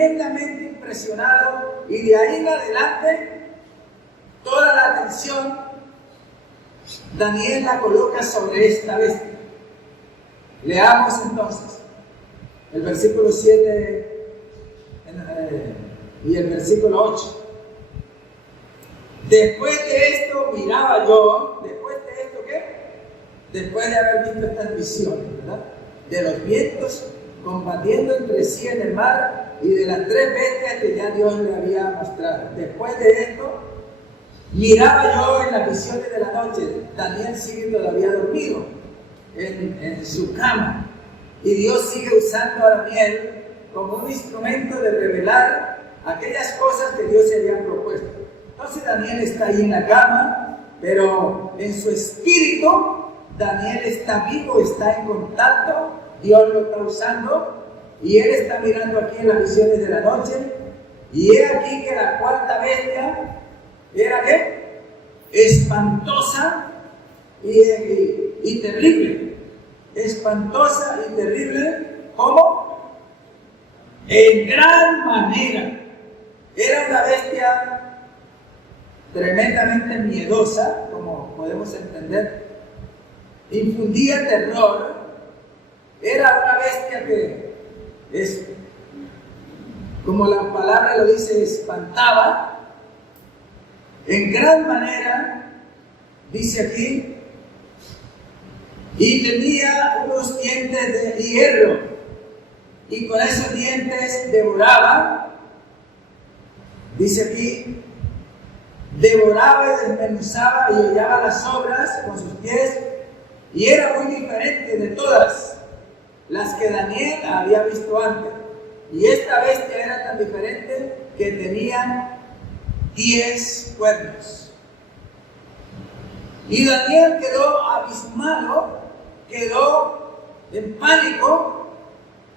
tremendamente impresionado, y de ahí en adelante toda la atención Daniel la coloca sobre esta bestia. Leamos entonces el versículo 7 y el versículo 8. Después de esto miraba yo, después de esto, ¿qué? Después de haber visto estas visiones, ¿verdad? De los vientos combatiendo entre sí en el mar y de las tres bestias que ya Dios le había mostrado. Después de esto, miraba yo en las visiones de la noche. Daniel sigue todavía dormido en su cama, y Dios sigue usando a Daniel como un instrumento de revelar aquellas cosas que Dios se había propuesto. Entonces Daniel está ahí en la cama, pero en su espíritu Daniel está vivo, está en contacto, Dios lo está usando, y él está mirando aquí en las visiones de la noche, y he aquí que la cuarta bestia era ¿qué? Espantosa y terrible. Espantosa y terrible, ¿cómo? En gran manera. Era una bestia tremendamente miedosa, como podemos entender, infundía terror. Era una bestia que es, como la palabra lo dice, espantaba. En gran manera, dice aquí, y tenía unos dientes de hierro, y con esos dientes devoraba, dice aquí, devoraba y desmenuzaba y hollaba las obras con sus pies, y era muy diferente de todas las que Daniel había visto antes. Y esta bestia era tan diferente que tenía 10 cuernos. Y Daniel quedó abismado, quedó en pánico,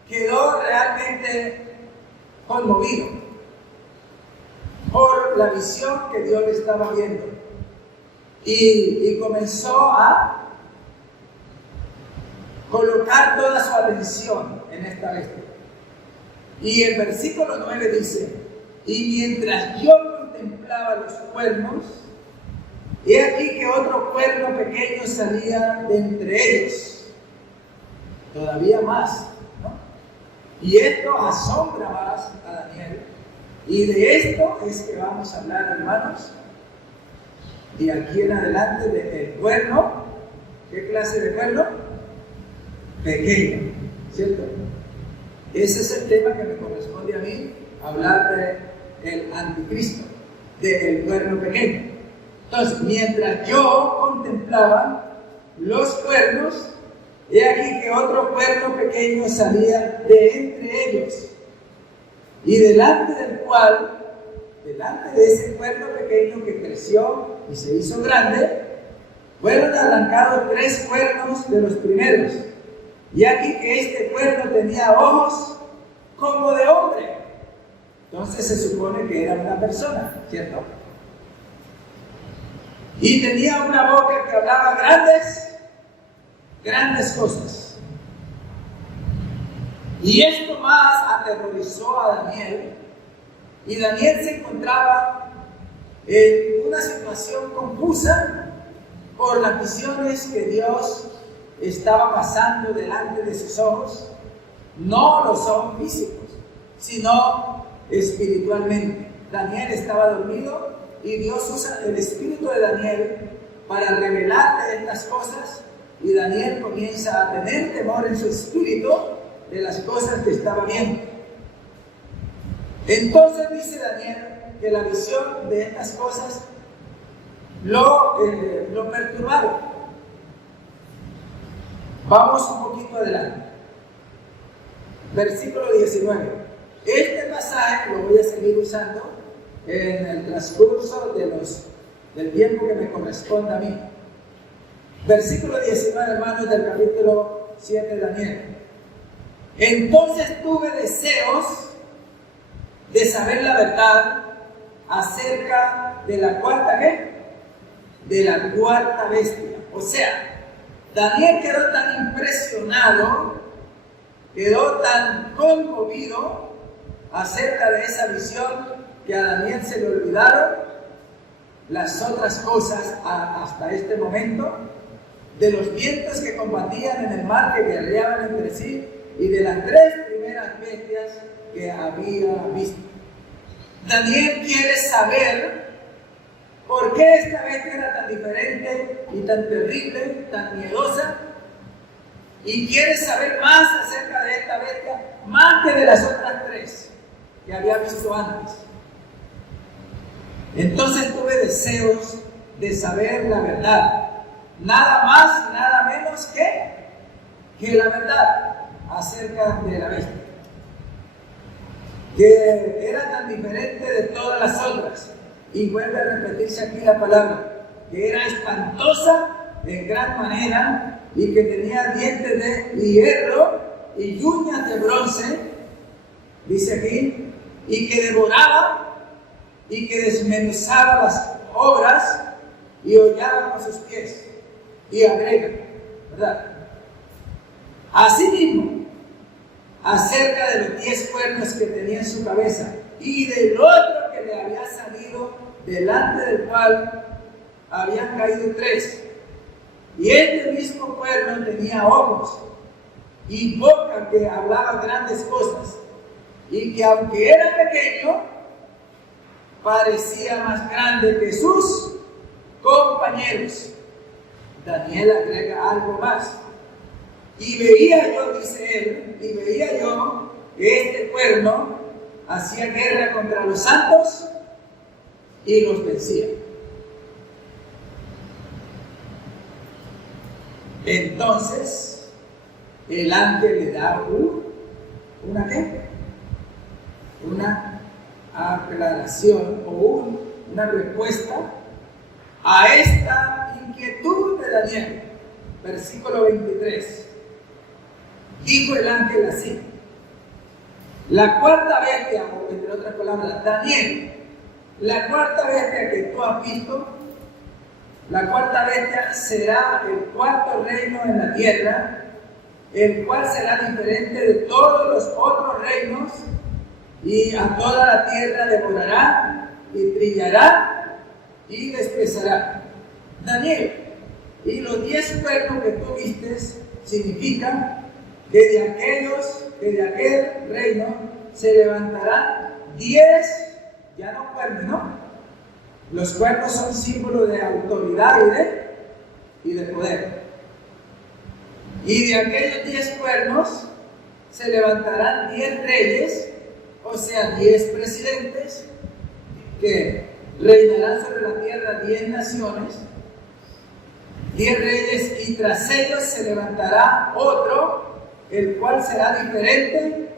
quedó realmente conmovido por la visión que Dios le estaba viendo. Y comenzó a colocar toda su atención en esta bestia. Y el versículo 9 dice: y mientras yo contemplaba los cuernos, he aquí que otro cuerno pequeño salía de entre ellos, todavía más, ¿no? Y esto asombra más a Daniel. Y de esto es que vamos a hablar, hermanos, de aquí en adelante, del cuerno. ¿Qué clase de cuerno? Pequeño, ¿cierto? Ese es el tema que me corresponde a mí, hablar del anticristo, del cuerno pequeño. Entonces, mientras yo contemplaba los cuernos, he aquí que otro cuerno pequeño salía de entre ellos, y delante del cual, delante de ese cuerno pequeño que creció y se hizo grande, fueron arrancados 3 cuernos de los primeros. Y aquí que este cuerno tenía ojos como de hombre. Entonces se supone que era una persona, ¿cierto? Y tenía una boca que hablaba grandes cosas. Y esto más aterrorizó a Daniel. Y Daniel se encontraba en una situación confusa por las visiones que Dios estaba pasando delante de sus ojos. No los ojos físicos, sino espiritualmente. Daniel estaba dormido y Dios usa el espíritu de Daniel para revelarle estas cosas, y Daniel comienza a tener temor en su espíritu de las cosas que estaba viendo. Entonces dice Daniel que la visión de estas cosas lo perturbaron. Vamos un poquito adelante. Versículo 19. Este pasaje lo voy a seguir usando en el transcurso del tiempo que me corresponde a mí. Versículo 19, hermanos, del capítulo 7 de Daniel. Entonces tuve deseos de saber la verdad acerca de la cuarta, ¿qué? De la cuarta bestia. O sea, Daniel quedó tan impresionado, quedó tan conmovido acerca de esa visión que a Daniel se le olvidaron las otras cosas hasta este momento, de los vientos que combatían en el mar, que guerreaban entre sí, y de las 3 primeras bestias que había visto. Daniel quiere saber por qué esta bestia era tan diferente y tan terrible, tan miedosa, y quiere saber más acerca de esta bestia, más que de las otras 3 que había visto antes. Entonces tuve deseos de saber la verdad, nada más y nada menos que la verdad acerca de la bestia, que era tan diferente de todas las otras. Y vuelve a repetirse aquí la palabra, que era espantosa en gran manera y que tenía dientes de hierro y uñas de bronce, dice aquí, y que devoraba y que desmenuzaba las obras y hollaba con sus pies. Y agrega, ¿verdad? Asimismo, acerca de los 10 cuernos que tenía en su cabeza y del otro que le había salido, delante del cual habían caído 3. Y este mismo cuerno tenía ojos y boca que hablaba grandes cosas, y que aunque era pequeño, parecía más grande que sus compañeros. Daniel agrega algo más. Y veía yo, dice él, y veía yo que este cuerno hacía guerra contra los santos y los vencía. Entonces, el ángel le da ¿una qué? Una aclaración o una respuesta a esta inquietud de Daniel. Versículo 23. Dijo el ángel así: la cuarta bestia, o entre otras palabras, Daniel, la cuarta bestia que tú has visto, la cuarta bestia será el cuarto reino en la tierra, el cual será diferente de todos los otros reinos, y a toda la tierra devorará y trillará y despezará. Daniel, y los 10 cuernos que tú vistes significan que de aquel reino se levantarán 10, ya no cuernos, ¿no? Los cuernos son símbolo de autoridad y de poder. Y de aquellos 10 cuernos se levantarán 10 reyes, o sea, 10 presidentes, que reinarán sobre la tierra 10 naciones, 10 reyes, y tras ellos se levantará otro, el cual será diferente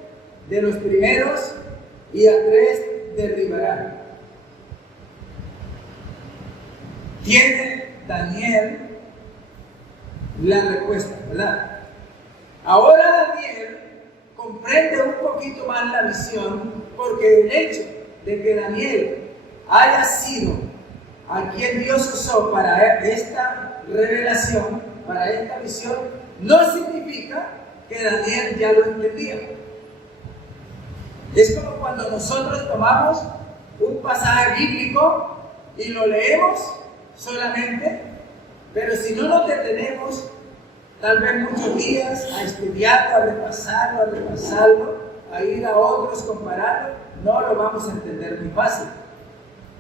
de los primeros, y a 3 derribará. Tiene Daniel la respuesta, ¿verdad? Ahora Daniel comprende un poquito más la visión, porque el hecho de que Daniel haya sido a quien Dios usó para esta revelación, para esta visión, no significa que Daniel ya lo entendía. Es como cuando nosotros tomamos un pasaje bíblico y lo leemos solamente, pero si no lo detenemos tal vez muchos días a estudiarlo, a repasarlo, a ir a otros, compararlo, no lo vamos a entender muy fácil.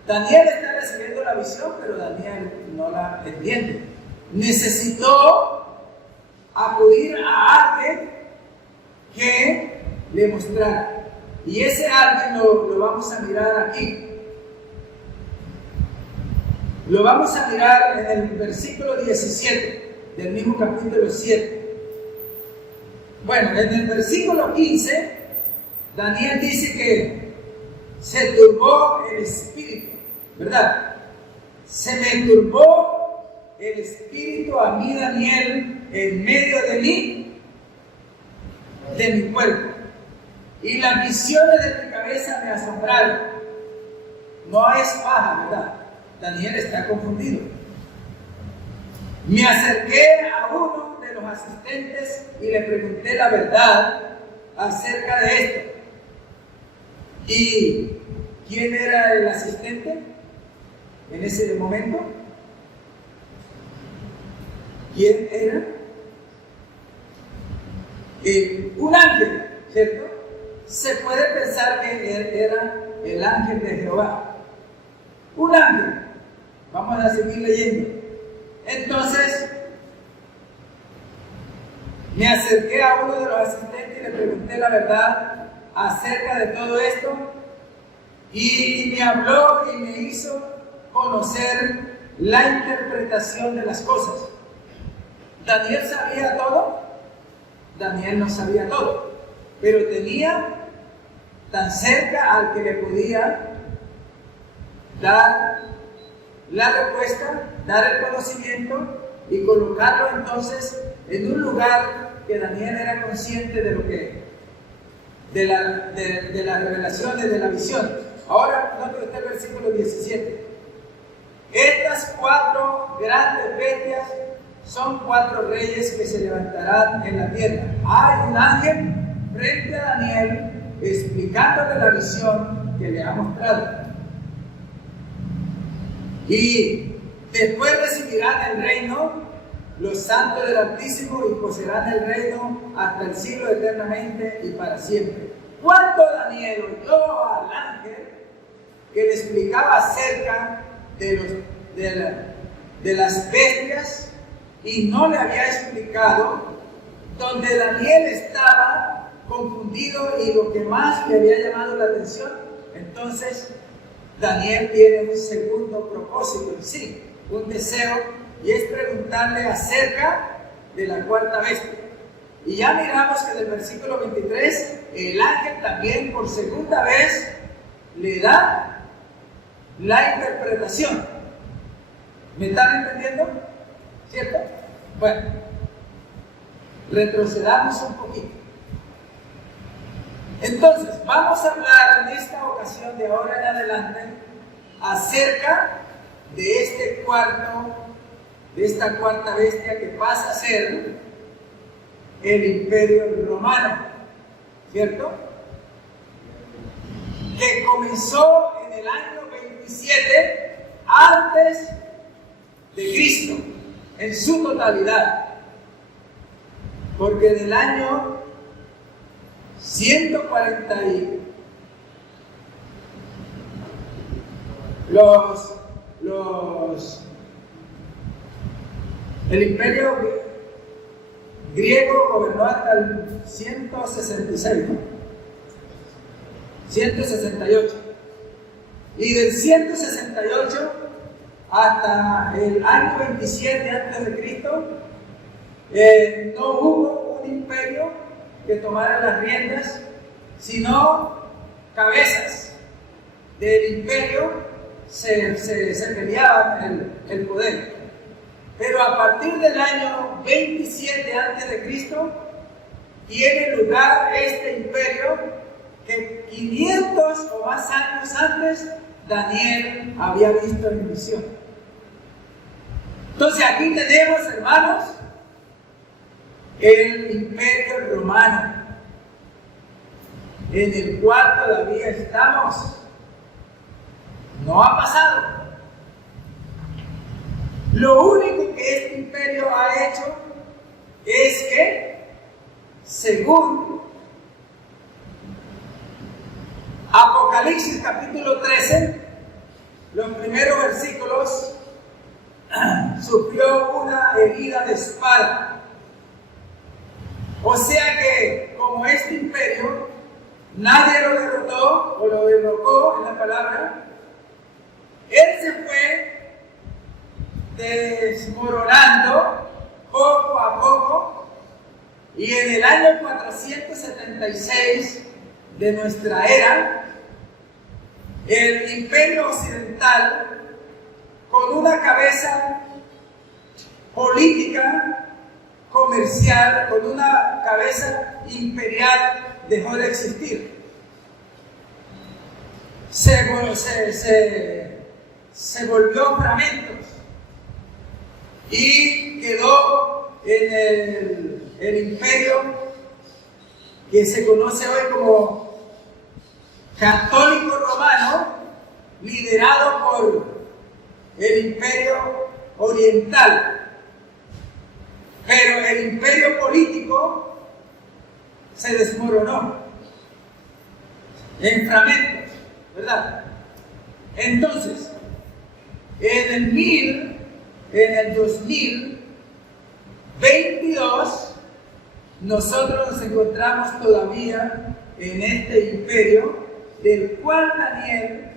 Daniel está recibiendo la visión, pero Daniel no la entiende. Necesitó acudir a alguien que le mostrara. Y ese alguien lo vamos a mirar aquí. Lo vamos a mirar en el versículo 17 del mismo capítulo 7. Bueno, en el versículo 15, Daniel dice que se turbó el espíritu, ¿verdad? Se me turbó el espíritu a mí, Daniel, en medio de mí, de mi cuerpo. Y las visiones de mi cabeza me asombraron. No es paja, ¿verdad? Daniel está confundido. Me acerqué a uno de los asistentes y le pregunté la verdad acerca de esto. ¿Y quién era el asistente en ese momento? ¿Quién era? Un ángel, ¿cierto? Se puede pensar que era el ángel de Jehová. Un ángel. Vamos a seguir leyendo. Entonces, me acerqué a uno de los asistentes y le pregunté la verdad acerca de todo esto. Y me habló y me hizo conocer la interpretación de las cosas. ¿Daniel sabía todo? Daniel no sabía todo, pero tenía tan cerca al que le podía dar la respuesta, dar el conocimiento y colocarlo entonces en un lugar que Daniel era consciente de lo que de las revelaciones, de la visión. Ahora, note usted el versículo 17. Estas 4 grandes bestias son 4 reyes que se levantarán en la tierra. Hay un ángel frente a Daniel explicándole la visión que le ha mostrado. Y después recibirán el reino los santos del Altísimo y poseerán el reino hasta el siglo eternamente y para siempre. Cuando Daniel oyó al ángel que le explicaba acerca de las bestias y no le había explicado, donde Daniel estaba confundido y lo que más le había llamado la atención, entonces Daniel tiene un segundo propósito, sí, un deseo, y es preguntarle acerca de la 4ª bestia. Y ya miramos que en el versículo 23, el ángel también por segunda vez le da la interpretación. ¿Me están entendiendo? ¿Cierto? Bueno, retrocedamos un poquito. Entonces, vamos a hablar en esta ocasión, de ahora en adelante, acerca de esta 4ª bestia que pasa a ser el Imperio Romano, ¿cierto? Que comenzó en el año 27 antes de Cristo, en su totalidad, porque en el año 140 el imperio griego gobernó hasta el 166, ¿no? 168. Y del 168 hasta el año 27 antes de Cristo, no hubo un imperio que tomara las riendas, sino cabezas del imperio se peleaban el poder. Pero a partir del año 27 antes de Cristo tiene lugar este imperio que 500 o más años antes Daniel había visto en visión. Entonces aquí tenemos, hermanos, el Imperio Romano, en el cual todavía estamos. No ha pasado. Lo único que este imperio ha hecho es que, según Apocalipsis capítulo 13, los primeros versículos, sufrió una herida de espada. O sea que, como este imperio, nadie lo derrotó o lo derrocó en la palabra, él se fue desmoronando poco a poco, y en el año 476 de nuestra era, el imperio occidental, con una cabeza política, comercial, con una cabeza imperial, dejó de existir. Se volvió fragmentos y quedó en el imperio que se conoce hoy como católico romano, liderado por el Imperio Oriental. Pero el imperio político se desmoronó en fragmentos, ¿verdad? Entonces, en el 2022, nosotros nos encontramos todavía en este imperio, del cual Daniel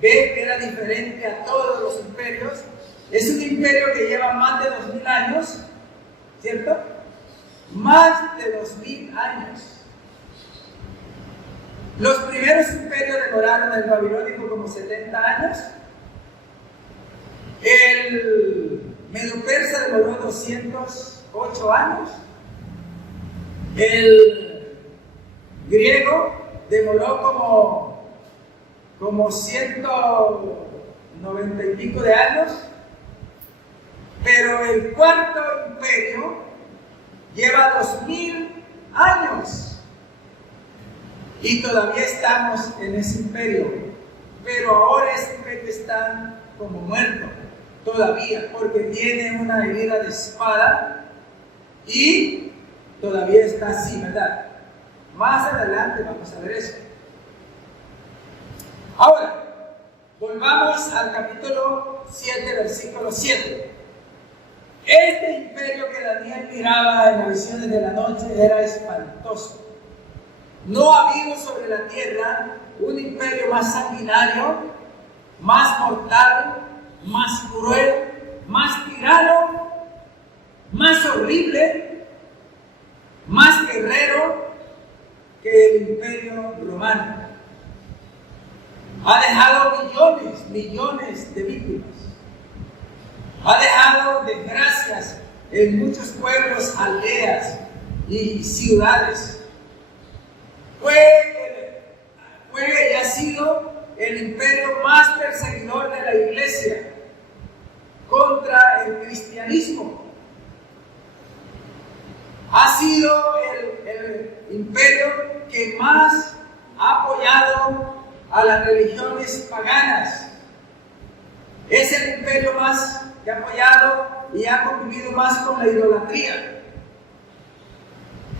ve que era diferente a todos los imperios. Es un imperio que lleva más de 2000 años, ¿cierto? Más de 2000 años. Los primeros imperios demoraron el babilónico como 70 años. El medo-persa demoró 208 años. El griego demoró como 190 y pico de años. Pero el cuarto imperio lleva 2000 años. Y todavía estamos en ese imperio. Pero ahora ese imperio está como muerto. Todavía. Porque tiene una herida de espada. Y todavía está así, ¿verdad? Más adelante vamos a ver eso. Ahora, volvamos al capítulo 7, versículo 7. Este imperio que Daniel miraba en las visiones de la noche era espantoso. No ha habido sobre la tierra un imperio más sanguinario, más mortal, más cruel, más tirano, más horrible, más guerrero que el imperio romano. Ha dejado millones de víctimas. Ha dejado desgracias en muchos pueblos, aldeas y ciudades. Fue y ha sido el imperio más perseguidor de la iglesia contra el cristianismo. Ha sido el imperio que más ha apoyado a las religiones paganas. Es el imperio más que ha apoyado y ha convivido más con la idolatría.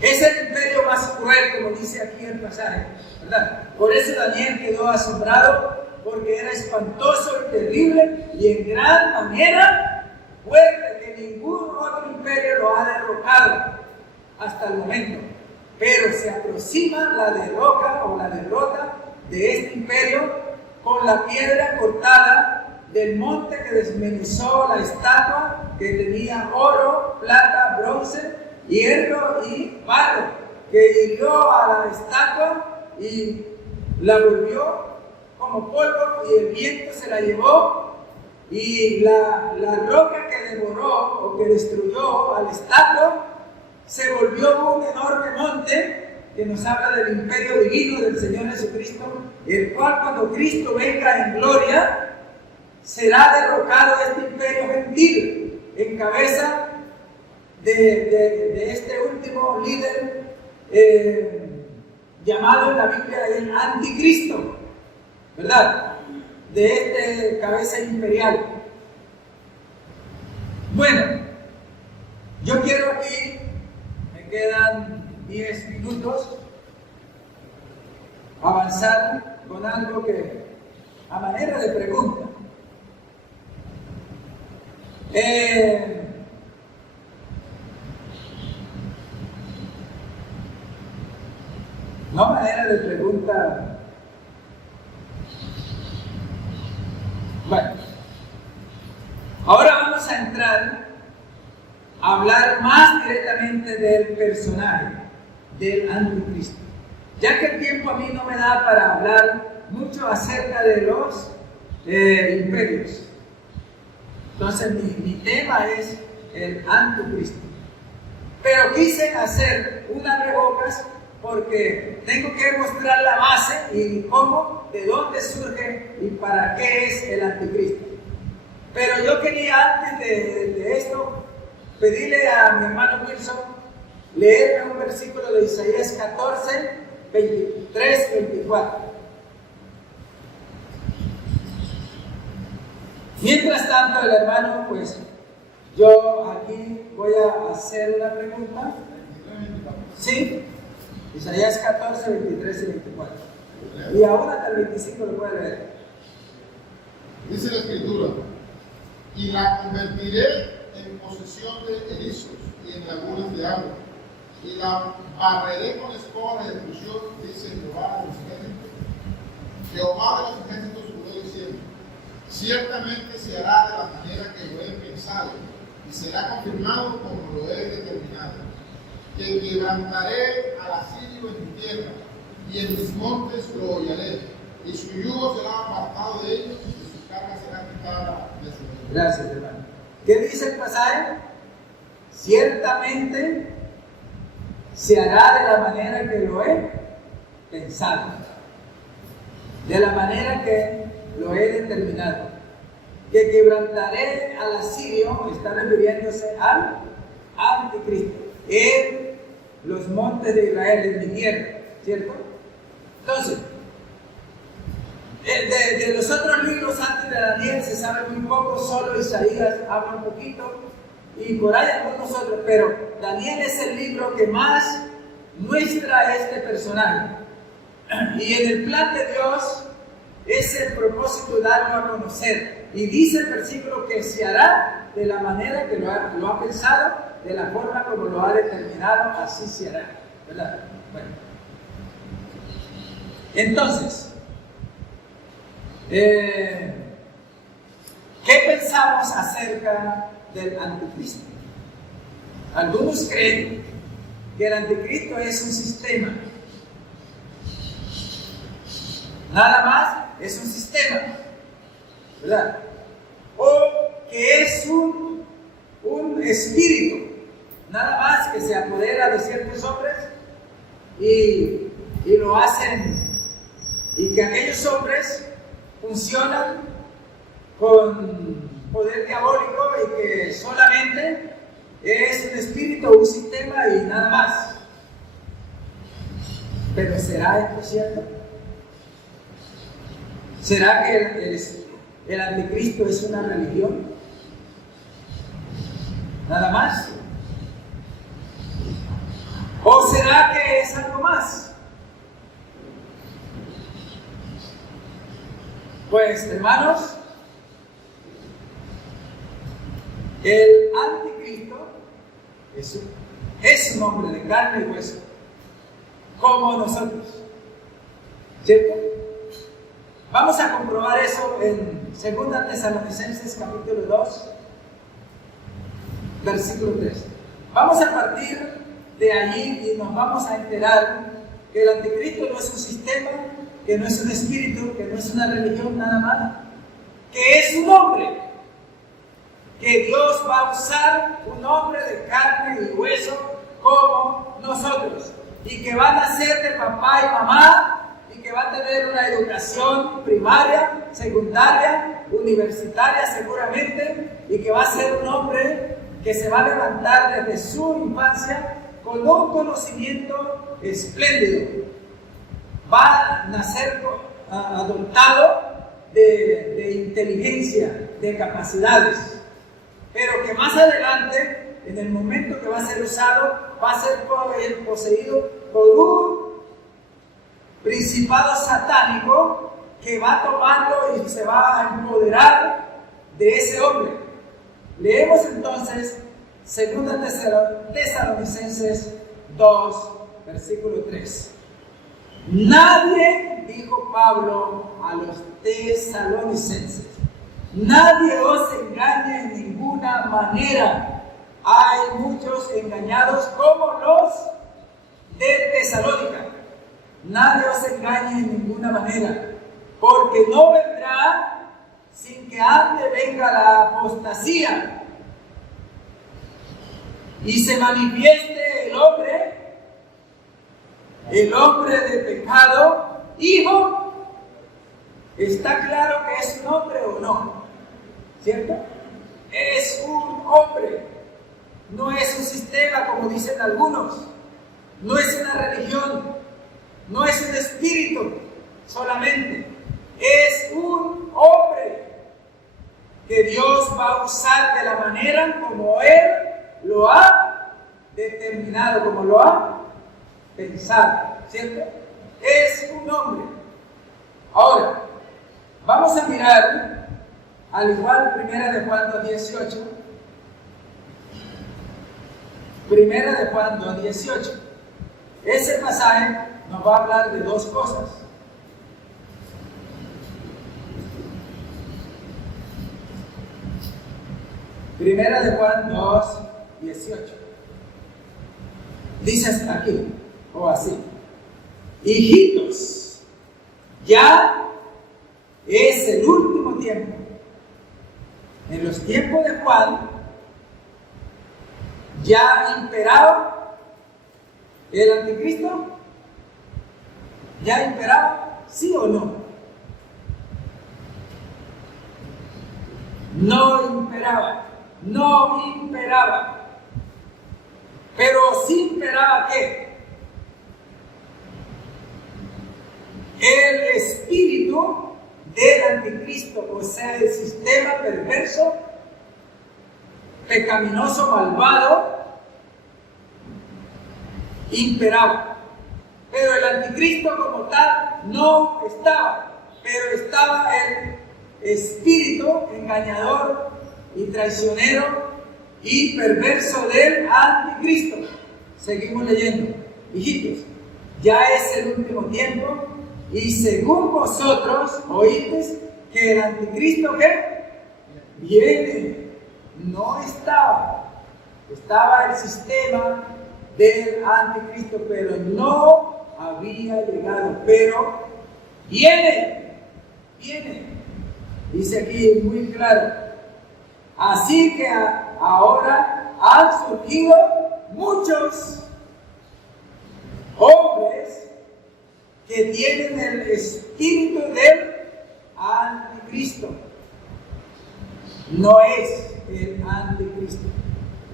Es el imperio más cruel, como dice aquí el pasaje, ¿verdad? Por eso Daniel quedó asombrado, porque era espantoso y terrible y en gran manera fuerte, que ningún otro imperio lo ha derrocado hasta el momento. Pero se aproxima la derrota de este imperio con la piedra cortada del monte que desmenuzó la estatua, que tenía oro, plata, bronce, hierro y barro, que hirió a la estatua y la volvió como polvo, y el viento se la llevó, y la roca que devoró o que destruyó a la estatua se volvió un enorme monte que nos habla del imperio divino del Señor Jesucristo, el cual cuando Cristo venga en gloria será derrocado este imperio gentil en cabeza de este último líder llamado en la Biblia el Anticristo, ¿verdad? De este cabeza imperial. Bueno, yo quiero aquí, me quedan 10 minutos, avanzar con algo que, a manera de pregunta, no manera de pregunta. Bueno, ahora vamos a entrar a hablar más directamente del personaje del Anticristo, ya que el tiempo a mí no me da para hablar mucho acerca de los imperios. Entonces mi tema es el Anticristo, pero quise hacer unas rebocas porque tengo que mostrar la base y cómo, de dónde surge y para qué es el Anticristo. Pero yo quería, antes de esto, pedirle a mi hermano Wilson leerme un versículo de Isaías 14, 23, 24. Mientras tanto, el hermano, pues, yo aquí voy a hacer una pregunta. ¿Sí? Isaías 14, 23 y 24. Y ahora hasta el 25 lo puede leer. Dice la Escritura: y la convertiré en posesión de erizos y en lagunas de agua, y la barreré con escoba de destrucción, dice Jehová de los ejércitos. Jehová de los ejércitos juró diciendo: ciertamente se hará de la manera que lo he pensado, y será confirmado como lo he determinado, que quebrantaré al asirio en tu tierra, y en mis montes lo hollaré, y su yugo será apartado de ellos, y su carga será quitada de su reino. Gracias, hermano. ¿Qué dice el pasaje? Ciertamente se hará de la manera que lo he pensado, de la manera que lo he determinado. Que quebrantaré al asirio, está refiriéndose al anticristo, en los montes de Israel, en mi tierra, ¿cierto? Entonces, de los otros libros antes de Daniel se sabe muy poco, solo Isaías habla un poquito, y por ahí algunos otros, pero Daniel es el libro que más muestra a este personaje. Y en el plan de Dios es el propósito darlo a conocer. Y dice el versículo que se hará de la manera que lo ha pensado, de la forma como lo ha determinado, así se hará, ¿verdad? Bueno. Entonces, ¿qué pensamos acerca del anticristo? Algunos creen que el anticristo es un sistema. Nada más es un sistema, ¿verdad? O que es un espíritu, nada más que se apodera de ciertos hombres y lo hacen, y que aquellos hombres funcionan con poder diabólico y que solamente es un espíritu, un sistema y nada más. Pero ¿será esto cierto? ¿Será que el anticristo es una religión? ¿Nada más? ¿O será que es algo más? Pues, hermanos, el anticristo es un hombre de carne y hueso, como nosotros, ¿cierto? Vamos a comprobar eso en 2 Tesalonicenses capítulo 2, versículo 3. Vamos a partir de allí y nos vamos a enterar que el anticristo no es un sistema, que no es un espíritu, que no es una religión nada más, que es un hombre, que Dios va a usar, un hombre de carne y hueso como nosotros, y que van a ser de papá y mamá, y que va a tener una educación primaria, secundaria, universitaria seguramente, y que va a ser un hombre que se va a levantar desde su infancia con un conocimiento espléndido. Va a nacer adoptado de inteligencia, de capacidades, pero que más adelante, en el momento que va a ser usado, va a ser poseído por un principado satánico que va a tomarlo y se va a empoderar de ese hombre. Leemos entonces 2 Tesalonicenses 2, versículo 3. Nadie, dijo Pablo a los tesalonicenses, nadie os engañe en ninguna manera. Hay muchos engañados como los de Tesalónica. Nadie os engañe en ninguna manera, porque no vendrá sin que antes venga la apostasía y se manifieste el hombre de pecado, hijo. ¿Está claro que es un hombre o no? ¿Cierto? Es un hombre, no es un sistema como dicen algunos, no es una religión, no es un espíritu solamente, es un hombre. que Dios va a usar de la manera como Él lo ha determinado, como lo ha pensado, ¿cierto? Es un hombre. Ahora, vamos a mirar, al igual, 1 de Juan 2:18. 1 de Juan 2:18. Ese pasaje nos va a hablar de dos cosas. Primera de Juan 2:18. Dice aquí, o así: hijitos, ya es el último tiempo. En los tiempos de Juan ya imperaba el anticristo. ¿Ya imperaba? ¿Sí o no? No imperaba. No imperaba. Pero sí imperaba ¿qué? El espíritu del anticristo, o sea, el sistema perverso, pecaminoso, malvado, imperaba. Pero el anticristo como tal no estaba, pero estaba el espíritu engañador y traicionero y perverso del anticristo. Seguimos leyendo. Hijitos, ya es el último tiempo, y según vosotros oísteis que el anticristo ¿qué? Viene. No estaba. Estaba el sistema del anticristo, pero no había llegado. Pero viene. Dice aquí muy claro. Así que ahora han surgido muchos hombres que tienen el espíritu del anticristo. No es el anticristo.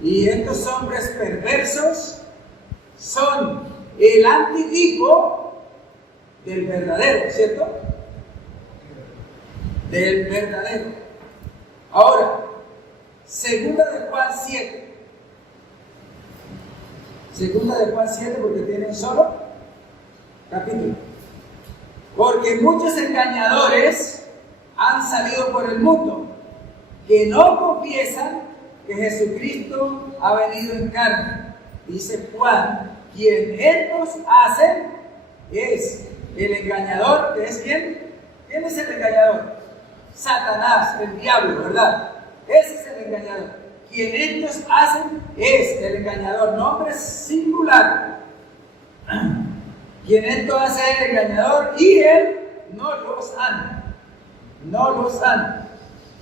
Y estos hombres perversos son el antitipo del verdadero, ¿cierto? Del verdadero. Ahora, segunda de Juan 7. Segunda de Juan 7, porque tiene un solo capítulo. Porque muchos engañadores han salido por el mundo, que no confiesan que Jesucristo ha venido en carne. Dice Juan, quien estos hacen es el engañador, que es ¿quién? ¿Quién es el engañador? Satanás, el diablo, ¿verdad? Ese es el engañador. Quien estos hacen es el engañador, nombre singular. Quien esto hace es el engañador, y él no los anda,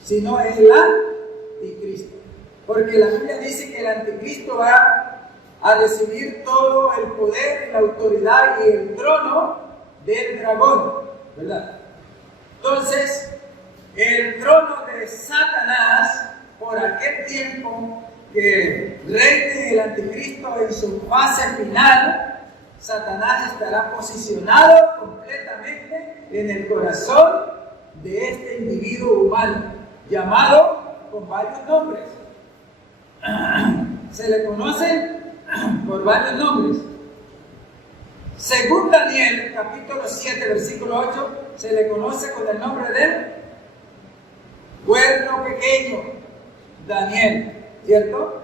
sino es el anticristo. Porque la Biblia dice que el anticristo va a recibir todo el poder y la autoridad y el trono del dragón, ¿verdad? Entonces, el trono de Satanás, por aquel tiempo que reine el anticristo en su fase final, Satanás estará posicionado completamente en el corazón de este individuo humano, llamado con varios nombres. Se le conoce por varios nombres. Según Daniel, capítulo 7, versículo 8, se le conoce con el nombre de cuerno pequeño, Daniel, ¿cierto?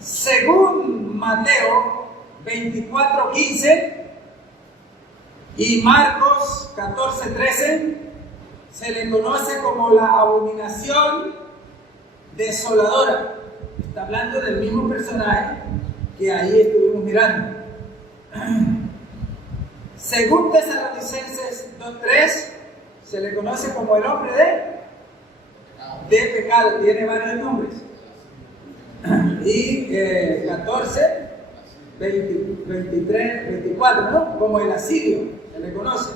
Según Mateo 24:15 y Marcos 14:13, se le conoce como la abominación desoladora. Está hablando del mismo personaje que ahí estuvimos mirando. Según Tesalonicenses 2:3, se le conoce como el hombre de pecado. Tiene varios nombres. Y 14, 23, 24, ¿no? Como el asirio, se le conoce.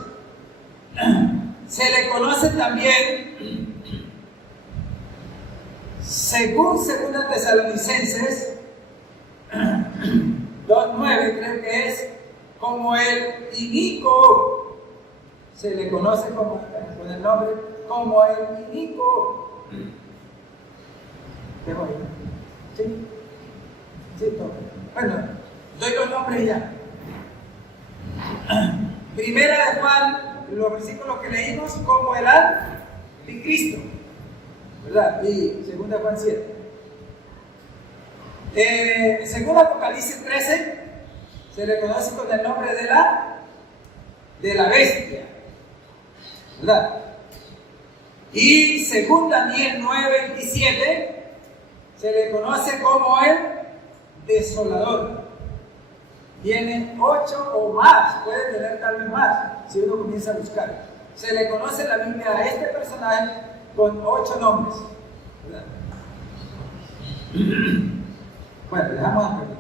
Se le conoce también, según 2 Tesalonicenses 2:9, creo que es, como el inico. Se le conoce con el nombre como el inicuo. ¿Te voy? ¿Sí? Sí, todo. Bueno, doy los nombres ya. Primera de Juan, los versículos que leímos, como el anticristo, ¿verdad? Y segunda de Juan 7. Según Apocalipsis 13, se le conoce con el nombre de la bestia, ¿verdad? Y según Daniel 9:27, se le conoce como el desolador. Tiene 8 o más, puede tener tal vez más, si uno comienza a buscar. Se le conoce en la Biblia a este personaje con 8 nombres, ¿verdad? Bueno, dejamos hasta aquí.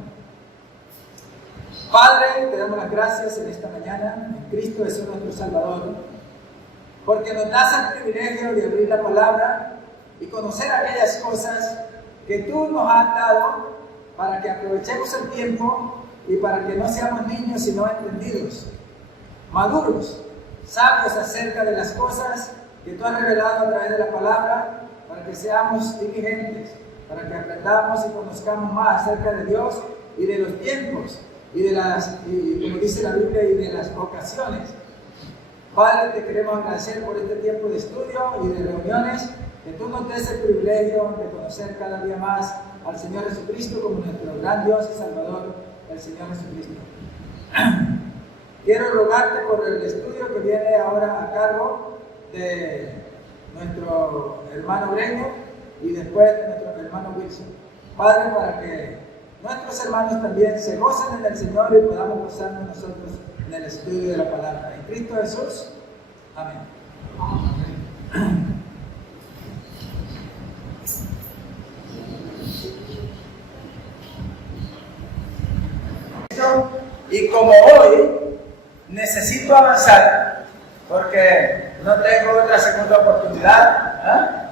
Padre, te damos las gracias en esta mañana, en Cristo Jesús nuestro Salvador, porque nos das el privilegio de abrir la palabra y conocer aquellas cosas que tú nos has dado para que aprovechemos el tiempo y para que no seamos niños sino entendidos, maduros, sabios acerca de las cosas que tú has revelado a través de la palabra, para que seamos diligentes, para que aprendamos y conozcamos más acerca de Dios y de los tiempos y como dice la Biblia, y de las ocasiones. Padre, te queremos agradecer por este tiempo de estudio y de reuniones, que tú nos des el privilegio de conocer cada día más al Señor Jesucristo como nuestro gran Dios y Salvador, el Señor Jesucristo. Quiero rogarte por el estudio que viene ahora a cargo de nuestro hermano Breño y después de nuestro hermano Wilson. Padre, para que nuestros hermanos también se gocen en el Señor y podamos gozarnos nosotros en el estudio de la palabra. En Cristo Jesús. Amén. Y como hoy necesito avanzar, porque no tengo otra segunda oportunidad,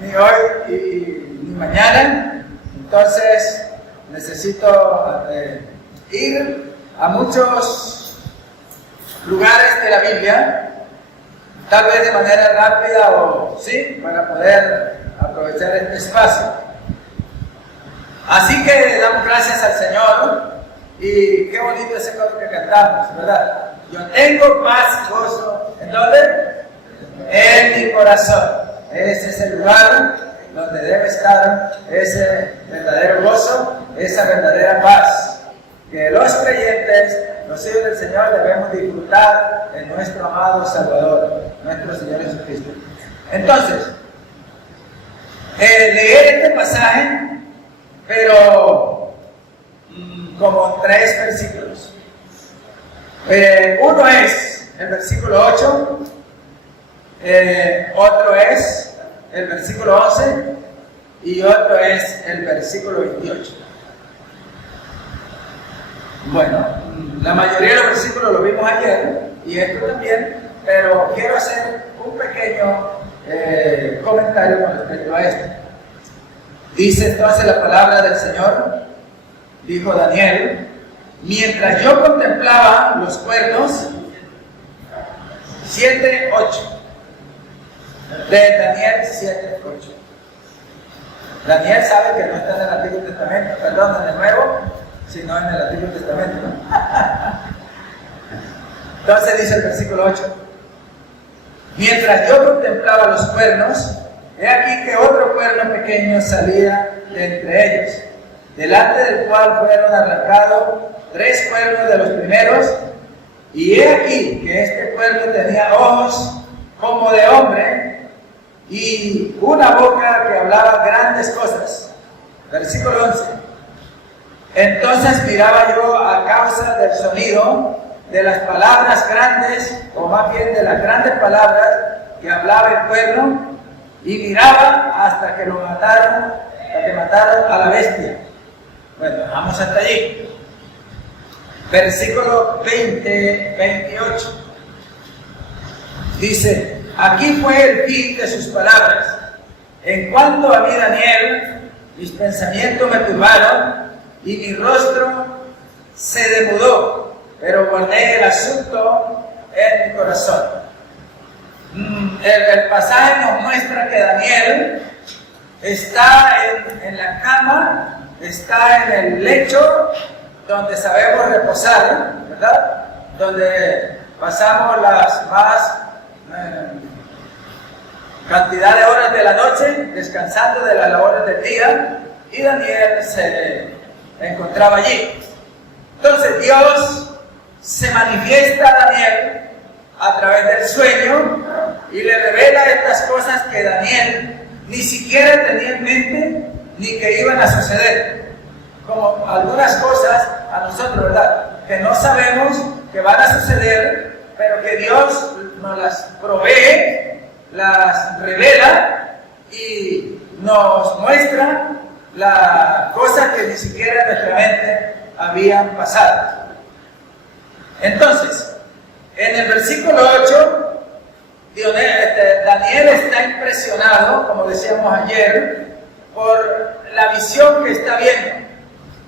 ni hoy ni mañana, entonces necesito ir a muchos lugares de la Biblia, tal vez de manera rápida o sí, para poder aprovechar este espacio. Así que damos gracias al Señor. Y qué bonito ese coro que cantamos, ¿verdad? Yo tengo paz y gozo. ¿En dónde? En mi corazón. Ese es el lugar donde debe estar ese verdadero gozo, esa verdadera paz. Que los creyentes, los hijos del Señor, debemos disfrutar en nuestro amado Salvador, nuestro Señor Jesucristo. Entonces, leer este pasaje, pero como 3 versículos. Uno es el versículo 8, otro es el versículo 11 y otro es el versículo 28. Bueno, la mayoría de los versículos lo vimos ayer y esto también, pero quiero hacer un pequeño comentario con respecto a esto. Dice entonces la palabra del Señor. Dijo Daniel, mientras yo contemplaba los cuernos, 7:8. De Daniel 7:8. Daniel sabe que no está en el Antiguo Testamento, perdón, en el Nuevo, sino en el Antiguo Testamento, ¿no? Entonces dice el versículo 8. Mientras yo contemplaba los cuernos, he aquí que otro cuerno pequeño salía de entre ellos, delante del cual fueron arrancados 3 cuernos de los primeros, y he aquí que este cuerno tenía ojos como de hombre y una boca que hablaba grandes cosas. Versículo 11. Entonces miraba yo a causa del sonido de las palabras grandes, o más bien de las grandes palabras que hablaba el cuerno, y miraba hasta que lo mataron, hasta que mataron a la bestia. Bueno, vamos hasta allí. Versículo 28. Dice, aquí fue el fin de sus palabras. En cuanto a mí, Daniel, mis pensamientos me turbaron y mi rostro se demudó, pero guardé el asunto en mi corazón. el pasaje nos muestra que Daniel está en la cama, está en el lecho donde sabemos reposar, ¿verdad? Donde pasamos las más cantidad de horas de la noche descansando de las horas del día, y Daniel se encontraba allí. Entonces Dios se manifiesta a Daniel a través del sueño y le revela estas cosas que Daniel ni siquiera tenía en mente ni que iban a suceder. Como algunas cosas a nosotros, ¿verdad?, que no sabemos que van a suceder, pero que Dios nos las provee, las revela y nos muestra las cosas que ni siquiera en nuestra mente habían pasado. Entonces, en el versículo 8, Daniel está impresionado, como decíamos ayer, por la visión que está viendo.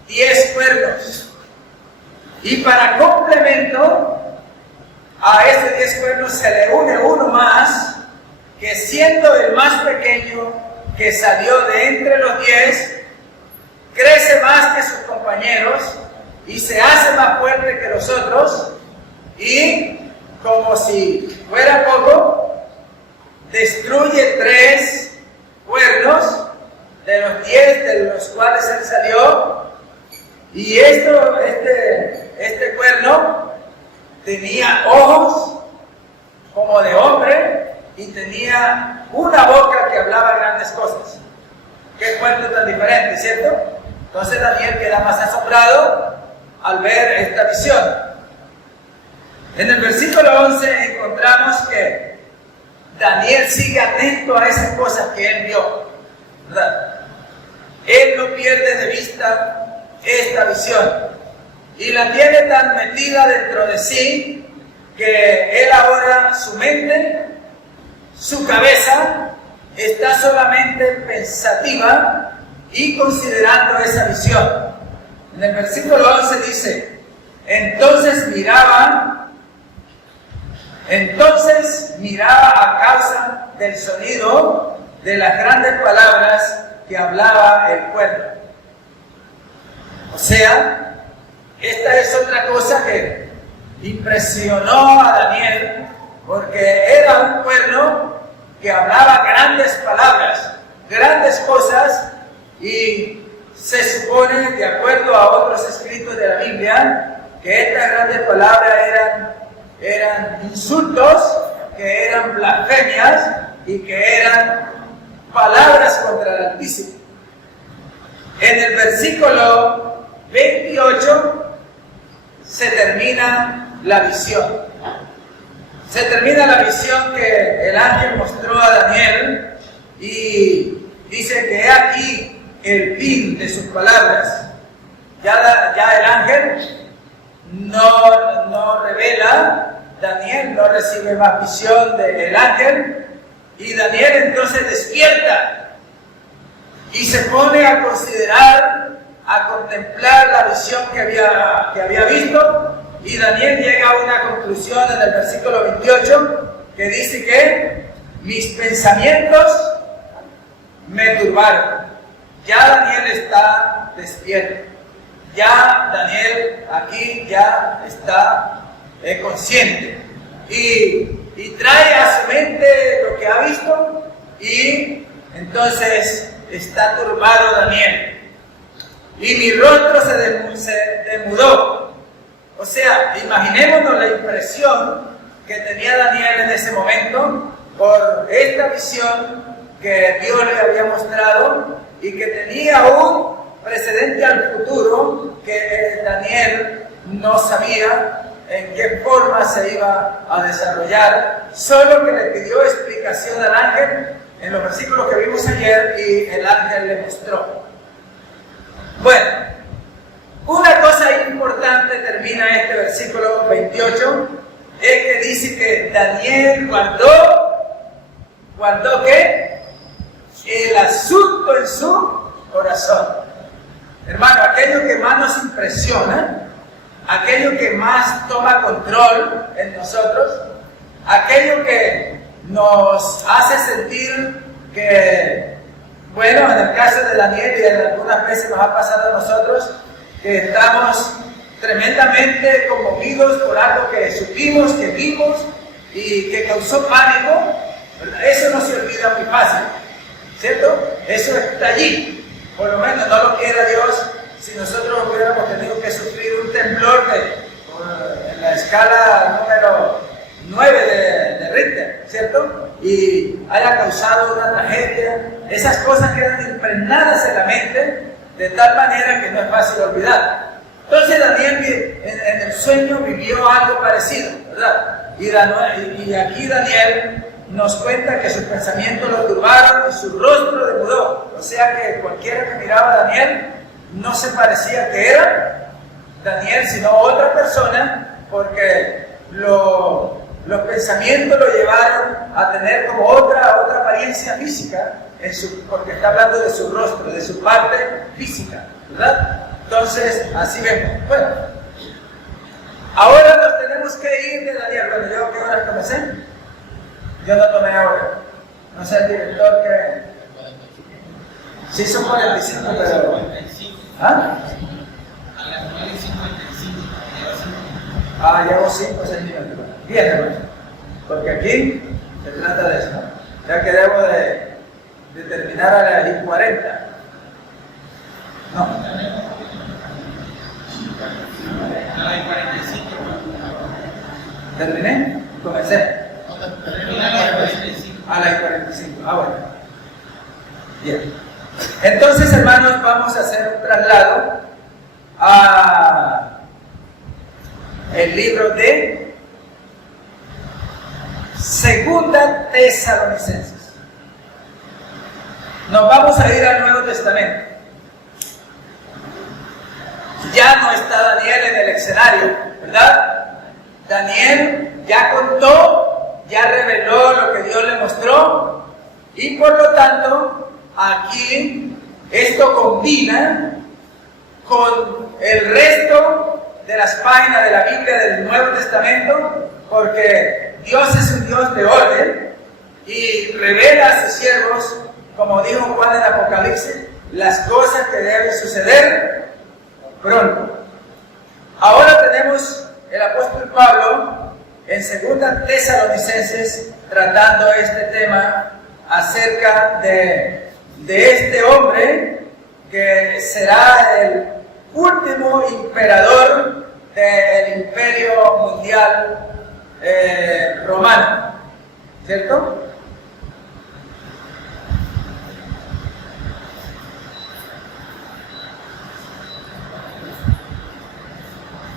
10 cuernos. Y para complemento a esos 10 cuernos se le une uno más, que siendo el más pequeño que salió de entre los 10, crece más que sus compañeros y se hace más fuerte que los otros, y como si fuera poco, destruye 3 cuernos de los 10 de los cuales él salió. Y este cuerno tenía ojos como de hombre y tenía una boca que hablaba grandes cosas. Qué cuerno tan diferente, ¿cierto? Entonces Daniel queda más asombrado al ver esta visión. En el versículo 11 encontramos que Daniel sigue atento a esas cosas que él vio, ¿verdad? Él no pierde de vista esta visión y la tiene tan metida dentro de sí que él ahora, su mente, su cabeza está solamente pensativa y considerando esa visión. En el versículo 11 dice: entonces miraba a causa del sonido de las grandes palabras que hablaba el cuerno. O sea, esta es otra cosa que impresionó a Daniel, porque era un cuerno que hablaba grandes palabras, grandes cosas, y se supone, de acuerdo a otros escritos de la Biblia, que estas grandes palabras eran insultos, que eran blasfemias y que eran palabras contra el Altísimo. En el versículo 28 se termina la visión. Se termina la visión que el ángel mostró a Daniel y dice que he aquí el fin de sus palabras. Ya el ángel no revela, Daniel no recibe más visión del ángel, y Daniel entonces despierta y se pone a considerar, a contemplar la visión que había visto, y Daniel llega a una conclusión en el versículo 28 que dice que mis pensamientos me turbaron. Ya Daniel está despierto, ya Daniel aquí ya está consciente y trae a su mente lo que ha visto, y entonces está turbado Daniel. Y mi rostro se demudó. O sea, imaginémonos la impresión que tenía Daniel en ese momento por esta visión que Dios le había mostrado y que tenía un precedente al futuro que Daniel no sabía en qué forma se iba a desarrollar, solo que le pidió explicación al ángel en los versículos que vimos ayer y el ángel le mostró. Bueno, una cosa importante termina este versículo 28, es que dice que Daniel guardó ¿qué? El asunto en su corazón. Hermano, aquello que más nos impresiona, aquello que más toma control en nosotros, aquello que nos hace sentir que, bueno, en el caso de Daniel y algunas veces nos ha pasado a nosotros, que estamos tremendamente conmovidos por algo que supimos, que vimos y que causó pánico, ¿verdad? Eso no se olvida muy fácil, ¿cierto? Eso está allí, por lo menos no lo quiera Dios. Si nosotros hubiéramos tenido que sufrir un temblor en la escala número 9 de Richter, ¿cierto? Y haya causado una tragedia, esas cosas quedan impregnadas en la mente de tal manera que no es fácil olvidar. Entonces Daniel en el sueño vivió algo parecido, ¿verdad? Y aquí Daniel nos cuenta que sus pensamientos lo turbaron y su rostro demudó. O sea que cualquiera que miraba a Daniel no se parecía que era Daniel, sino otra persona, porque los pensamientos lo llevaron a tener como otra apariencia física, porque está hablando de su rostro, de su parte física, ¿verdad? Entonces, así vemos. Bueno, ahora nos tenemos que ir de Daniel. Bueno, ¿yo qué horas comencé? Yo no tomé ahora. No sé el director que... Sí, son 45, pero... ¿Ah? A las 9:55. Llevo 5 o 6 minutos. Bien, hermano. Porque aquí se trata de eso, ¿no? Ya que debo de terminar a las 10:40. No. A las 45. ¿Terminé? Comencé. A las 45. Bueno. Bien. Entonces, hermanos, vamos a hacer un traslado a el libro de Segunda Tesalonicenses. Nos vamos a ir al Nuevo Testamento. Ya no está Daniel en el escenario, ¿verdad? Daniel ya contó, ya reveló lo que Dios le mostró, y por lo tanto, aquí esto combina con el resto de las páginas de la Biblia del Nuevo Testamento, porque Dios es un Dios de orden y revela a sus siervos, como dijo Juan en Apocalipsis, las cosas que deben suceder pronto. Ahora tenemos el apóstol Pablo en 2 Tesalonicenses tratando este tema acerca de este hombre que será el último emperador del imperio mundial romano, ¿cierto?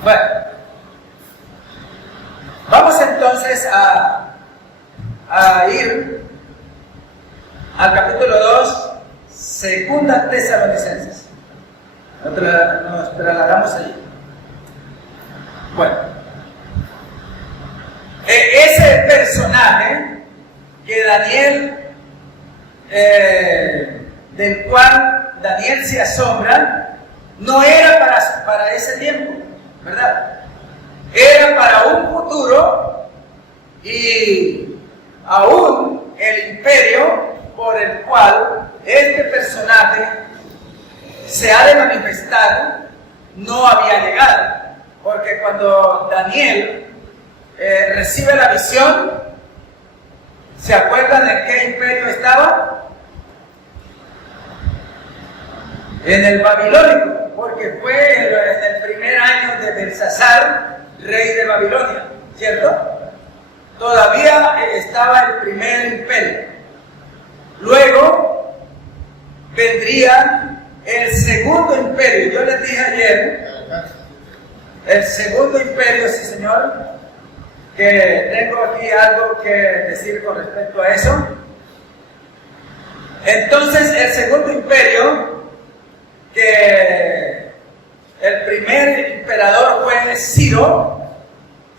Bueno, vamos entonces a ir al capítulo 2, Segunda Tesalonicenses. Nos trasladamos allí. Bueno, ese personaje que Daniel, del cual Daniel se asombra, no era para ese tiempo, ¿verdad? Era para un futuro y aún el imperio por el cual este personaje se ha de manifestar no había llegado, porque cuando Daniel recibe la visión, ¿se acuerdan en qué imperio estaba? En el babilónico, porque fue en el primer año de Belsasar, rey de Babilonia, ¿cierto? Todavía estaba el primer imperio. Luego vendría el segundo imperio. Yo les dije ayer, el segundo imperio, sí señor, que tengo aquí algo que decir con respecto a eso. Entonces, el segundo imperio, que el primer emperador fue Ciro,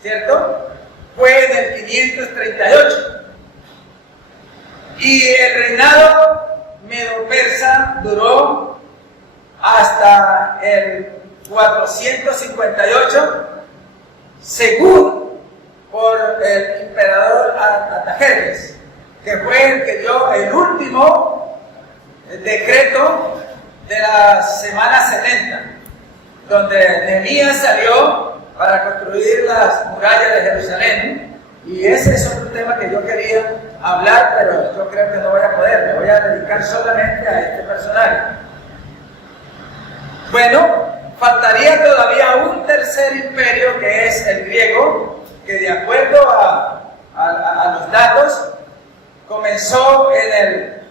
¿cierto? Fue en el 538. Y el reinado medo-persa duró hasta el 458, según por el emperador Artajerjes, que fue el que dio el último decreto de la semana 70, donde Nehemías salió para construir las murallas de Jerusalén. Y ese es otro tema que yo quería hablar, pero yo creo que no voy a poder, me voy a dedicar solamente a este personaje. Bueno, faltaría todavía un tercer imperio, que es el griego, que de acuerdo a los datos comenzó en el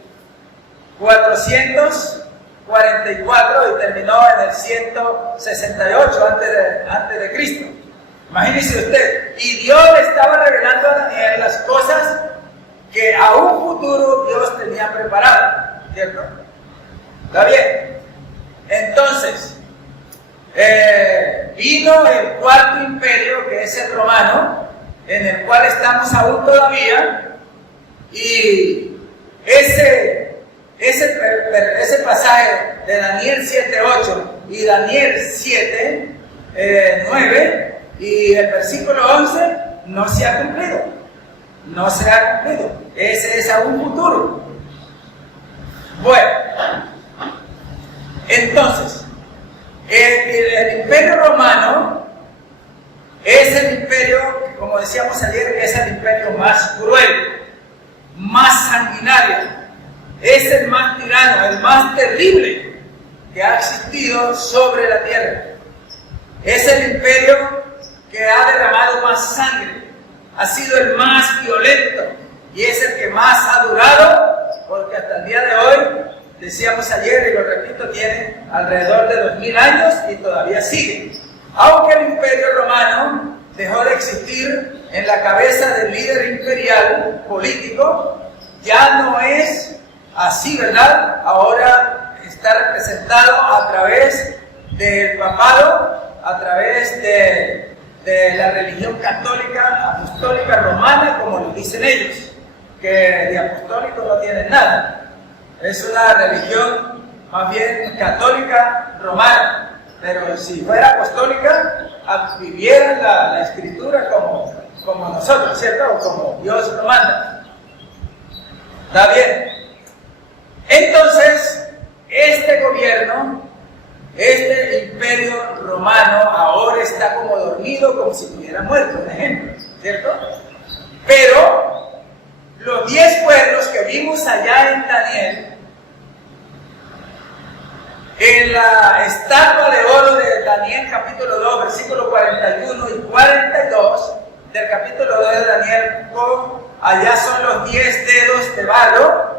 444 y terminó en el 168 antes de Cristo. Imagínese usted, y Dios le estaba revelando a Daniel las cosas que a un futuro Dios tenía preparado, ¿cierto? ¿Está bien? Entonces, vino el cuarto imperio, que es el romano, en el cual estamos aún todavía, y ese pasaje de Daniel 7:8 y Daniel 7:9 y el versículo 11 no se ha cumplido. No se ha cumplido. Ese es aún futuro. Bueno, entonces, el imperio romano es el imperio, como decíamos ayer, que es el imperio más cruel, más sanguinario, es el más tirano, el más terrible que ha existido sobre la tierra. Es el imperio que ha derramado más sangre, ha sido el más violento y es el que más ha durado, porque hasta el día de hoy, decíamos ayer y lo repito, tiene alrededor de 2000 años y todavía sigue. Aunque el imperio romano dejó de existir en la cabeza del líder imperial político, ya no es así, ¿verdad? Ahora está representado a través del papado, a través de la religión católica, apostólica, romana, como lo dicen ellos, que de apostólico no tienen nada. Es una religión más bien católica romana, pero si fuera apostólica, vivieran la escritura como nosotros, ¿cierto? O como Dios lo manda. ¿Está bien? Entonces, este gobierno, este imperio romano ahora está como dormido, como si estuviera muerto, por ejemplo, ¿cierto? Pero los 10 pueblos que vimos allá en Daniel, en la estatua de oro de Daniel capítulo 2, versículo 41 y 42 del capítulo 2 de Daniel, allá son los 10 dedos de barro,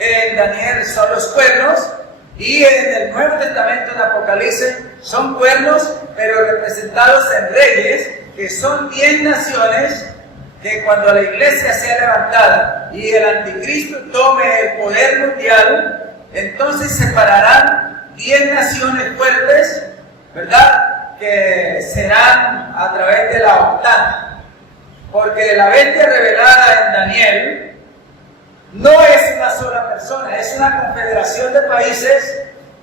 en Daniel son los cuernos, y en el Nuevo Testamento, en Apocalipsis, son cuernos, pero representados en reyes, que son 10 naciones, que cuando la iglesia sea levantada y el anticristo tome el poder mundial, entonces separarán 10 naciones fuertes, ¿verdad?, que serán a través de la OTAN. Porque la bestia revelada en Daniel no es una sola persona, es una confederación de países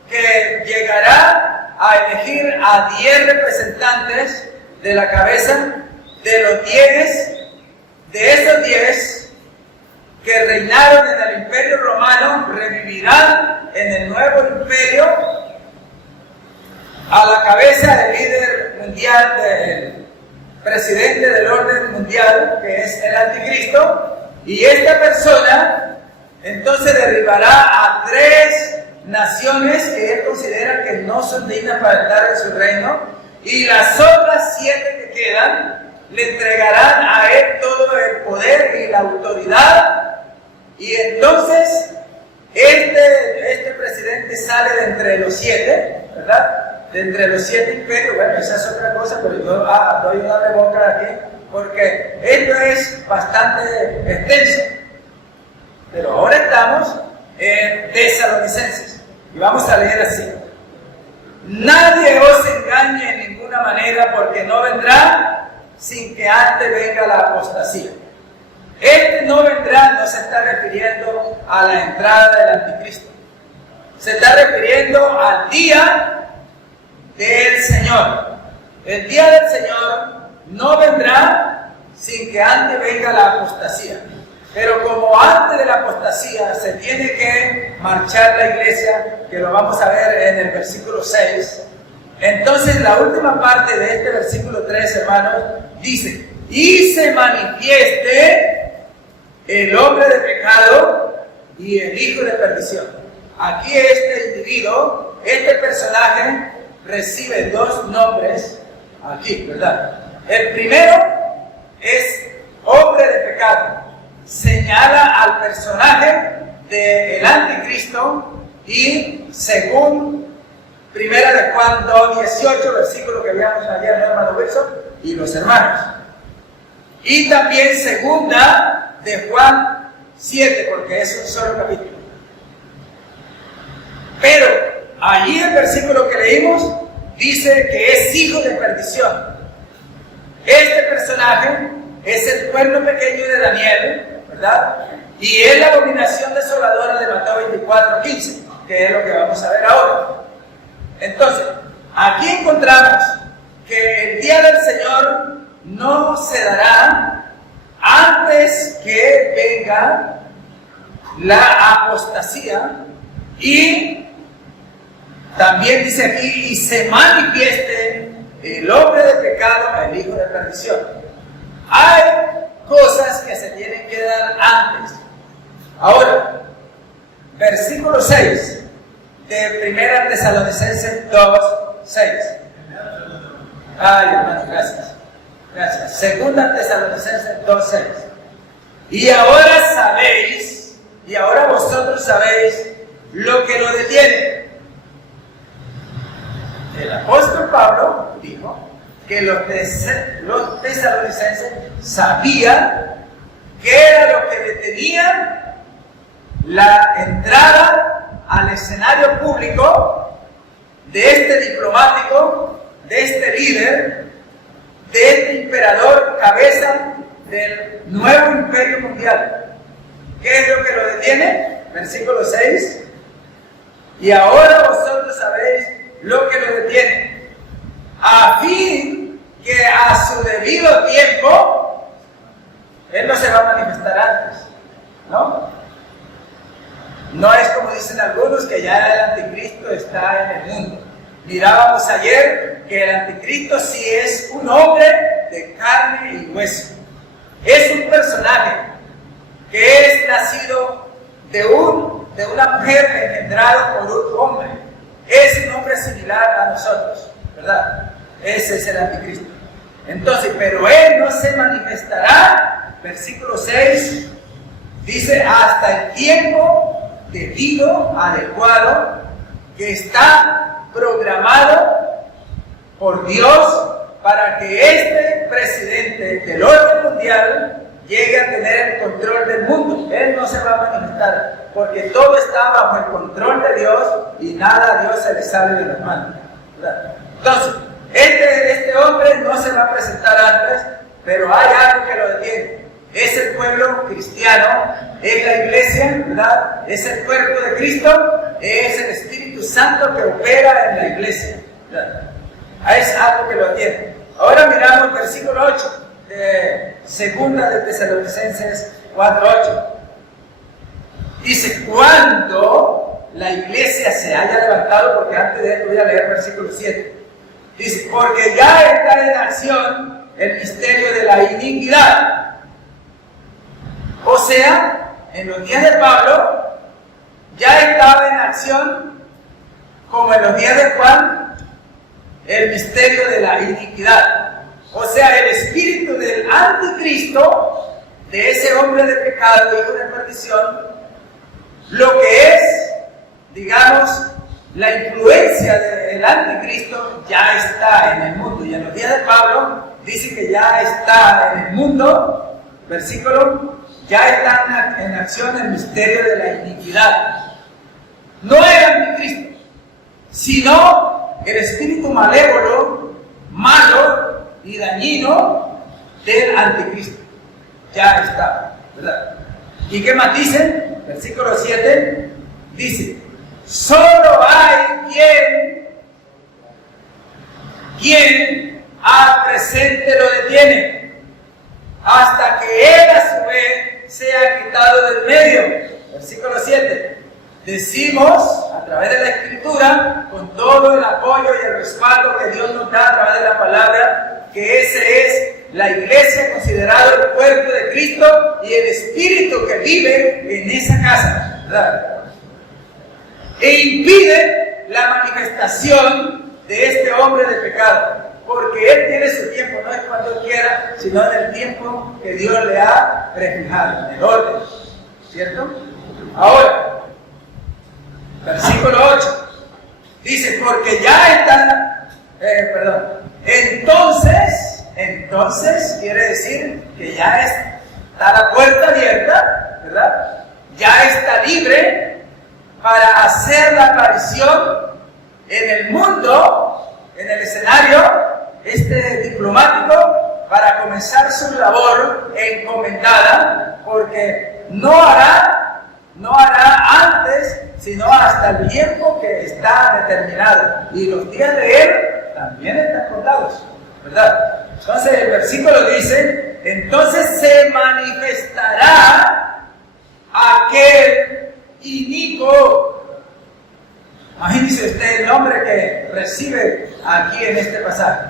que llegará a elegir a 10 representantes de la cabeza de los 10, de esos 10 que reinaron en el imperio romano, revivirán en el nuevo imperio a la cabeza del líder mundial, del presidente del orden mundial, que es el anticristo. Y esta persona entonces derribará a 3 naciones que él considera que no son dignas para estar en su reino, y las otras 7 que quedan le entregarán a él todo el poder y la autoridad. Y entonces este presidente sale de entre los 7, ¿verdad? De entre los 7 imperios. Bueno, esa es otra cosa, pero yo doy una reboca aquí, porque esto es bastante extenso. Pero ahora estamos en Tesalonicenses y vamos a leer así: nadie os engañe en ninguna manera, porque no vendrá sin que antes venga la apostasía. Este no vendrá no se está refiriendo a la entrada del anticristo, se está refiriendo al día del Señor. El día del Señor no vendrá sin que antes venga la apostasía. Pero como antes de la apostasía se tiene que marchar la iglesia, que lo vamos a ver en el versículo 6, entonces la última parte de este versículo 3, hermanos, dice: y se manifieste el hombre de pecado y el hijo de perdición. Aquí este individuo, este personaje, recibe dos nombres aquí, ¿verdad? El primero es hombre de pecado. Señala al personaje del anticristo, y según Primera de Juan 2:18, versículo que veíamos ayer, ¿no, hermano Wilson? Y los hermanos. Y también segunda de Juan 7, porque es un solo capítulo. Pero allí el versículo que leímos dice que es hijo de perdición. Este personaje es el cuerno pequeño de Daniel, ¿verdad? Y es la abominación desoladora de Mateo 24:15, que es lo que vamos a ver ahora. Entonces, aquí encontramos que el día del Señor no se dará antes que venga la apostasía, y también dice aquí: y se manifieste el hombre de pecado, el hijo de perdición. Hay cosas que se tienen que dar antes. Ahora, versículo 6 de Primera Tesalonicenses 2:6. Ay, hermano, gracias. Gracias. Segunda Tesalonicenses 2:6. Y ahora sabéis, y ahora vosotros sabéis lo que lo detiene. El apóstol Pablo dijo que los tesalonicenses sabían qué era lo que detenía la entrada al escenario público de este diplomático, de este líder, de este emperador, cabeza del nuevo imperio mundial. ¿Qué es lo que lo detiene? Versículo 6. Y ahora vosotros sabéis lo que lo detiene, a fin que a su debido tiempo él no se va a manifestar antes, ¿no? No es como dicen algunos, que ya el anticristo está en el mundo. Mirábamos ayer que el anticristo sí es un hombre de carne y hueso. Es un personaje que es nacido de una mujer engendrado por un hombre. Es un hombre similar a nosotros, ¿verdad? Ese es el anticristo. Entonces, pero él no se manifestará, versículo 6, dice, hasta el tiempo debido, adecuado, que está programado por Dios para que este presidente del orden mundial llegue a tener el control del mundo. Él no se va a manifestar, porque todo está bajo el control de Dios y nada a Dios se le sale de las manos, ¿verdad? Entonces, este hombre no se va a presentar antes, pero hay algo que lo detiene. Es el pueblo cristiano, es la iglesia, ¿verdad? Es el cuerpo de Cristo, es el Espíritu Santo que opera en la iglesia, ¿verdad? Es algo que lo detiene. Ahora miramos el versículo 8 de Segunda de Tesalonicenses 4:8. Dice, cuando la iglesia se haya levantado, porque antes de esto voy a leer versículo 7. Dice, porque ya está en acción el misterio de la iniquidad. O sea, en los días de Pablo ya estaba en acción, como en los días de Juan, el misterio de la iniquidad. O sea, el espíritu del anticristo, de ese hombre de pecado, hijo de perdición, lo que es, digamos, la influencia del anticristo ya está en el mundo. Y en los días de Pablo dice que ya está en el mundo, versículo, ya está en acción el misterio de la iniquidad. No el anticristo, sino el espíritu malévolo, malo y dañino del anticristo. Ya está, ¿verdad? ¿Y qué más dice? Versículo 7 dice, solo hay quien al presente lo detiene, hasta que él a su vez sea quitado del medio. Versículo 7. Decimos, a través de la Escritura, con todo el apoyo y el respaldo que Dios nos da a través de la palabra, que ese es la iglesia, considerado el cuerpo de Cristo y el Espíritu que vive en esa casa, ¿verdad? E impide la manifestación de este hombre de pecado, porque él tiene su tiempo, no es cuando él quiera, sino en el tiempo que Dios le ha prefijado, en el orden, ¿cierto? Ahora, versículo 8, dice, porque ya está, entonces quiere decir que ya está la puerta abierta, ¿verdad? Ya está libre para hacer la aparición en el mundo, en el escenario diplomático, para comenzar su labor encomendada, porque no hará antes, sino hasta el tiempo que está determinado, y los días de él también están contados, ¿verdad? Entonces el versículo dice, entonces se manifestará aquel inicuo. Imagínese usted el nombre que recibe aquí en este pasaje.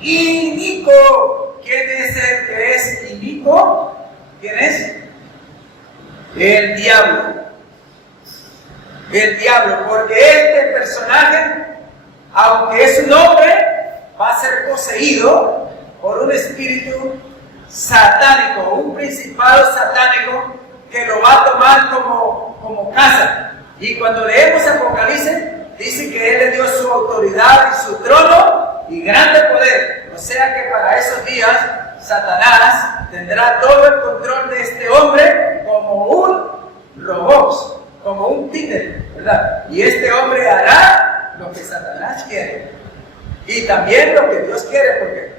Inicuo. ¿Quién es el que es inicuo? ¿Quién es? El diablo. El diablo, porque este personaje, aunque es un hombre, va a ser poseído por un espíritu satánico, un principado satánico que lo va a tomar como casa. Y cuando leemos Apocalipsis, dice que él le dio su autoridad y su trono y grande poder. O sea que para esos días, Satanás tendrá todo el control de este hombre como un robot, como un títere, ¿verdad? Y este hombre hará lo que Satanás quiere. Y también lo que Dios quiere, porque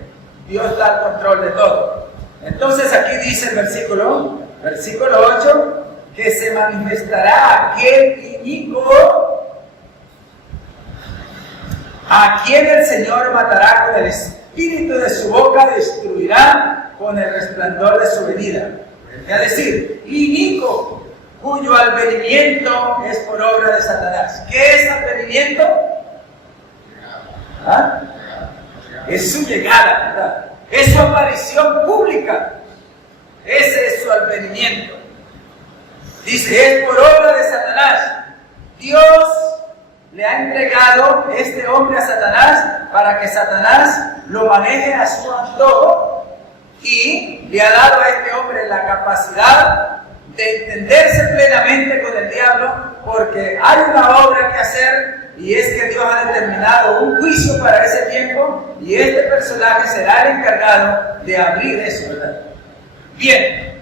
Dios da el control de todo. Entonces aquí dice el versículo 8, que se manifestará aquel inicuo a quien el Señor matará con el espíritu de su boca, destruirá con el resplandor de su venida. Es decir, inicuo, cuyo advenimiento es por obra de Satanás. ¿Qué es advenimiento? ¿Ah? Es su llegada, ¿verdad? Es su aparición pública. Ese es su advenimiento. Dice, es por obra de Satanás. Dios le ha entregado este hombre a Satanás para que Satanás lo maneje a su antojo, y le ha dado a este hombre la capacidad de entenderse plenamente con el diablo, porque hay una obra que hacer, y es que Dios ha determinado un juicio para ese tiempo, y este personaje será el encargado de abrir eso, ¿verdad? Bien,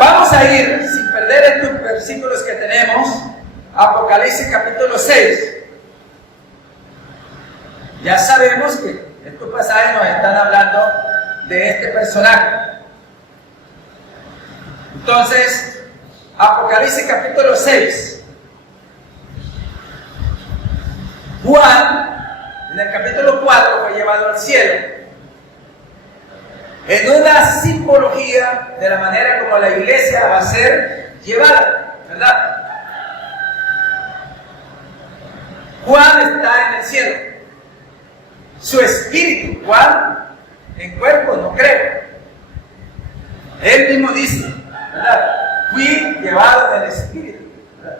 vamos a ir, sin perder estos versículos que tenemos, a Apocalipsis capítulo 6. Ya sabemos que estos pasajes nos están hablando de este personaje. Entonces, Apocalipsis capítulo 6. Juan, en el capítulo 4, fue llevado al cielo, en una simbología de la manera como la iglesia va a ser llevada, ¿verdad? Juan está en el cielo. Su espíritu, Juan, en cuerpo no creo. Él mismo dice, ¿verdad? Fui llevado del espíritu, ¿verdad?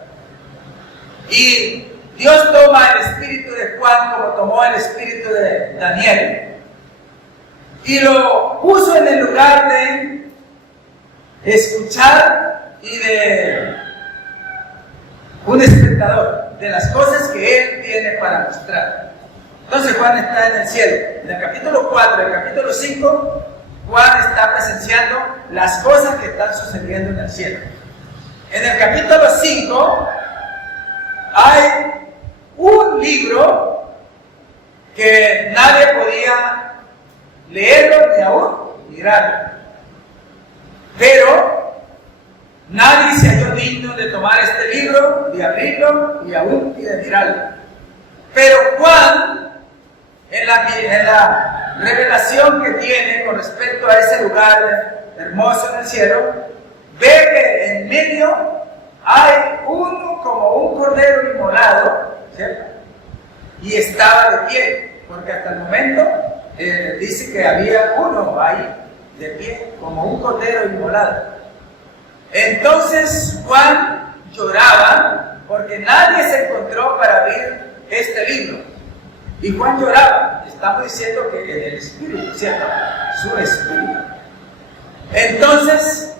Y Dios toma el espíritu de Juan como tomó el espíritu de Daniel, y lo puso en el lugar de escuchar y de un espectador de las cosas que él tiene para mostrar. Entonces Juan está en el cielo. En el capítulo 4, en el capítulo 5, Juan está presenciando las cosas que están sucediendo en el cielo. En el capítulo 5 hay un libro que nadie podía leerlo ni aún mirarlo, pero nadie se halló digno de tomar este libro, de abrirlo y de mirarlo. Pero Juan, en la revelación que tiene con respecto a ese lugar hermoso en el cielo, ve que en medio hay uno como un cordero inmolado, ¿cierto? Y estaba de pie, porque hasta el momento dice que había uno ahí, de pie, como un cordero inmolado. Entonces Juan lloraba, porque nadie se encontró para abrir este libro. Y Juan lloraba, estamos diciendo que en el espíritu, ¿cierto? Su espíritu. Entonces,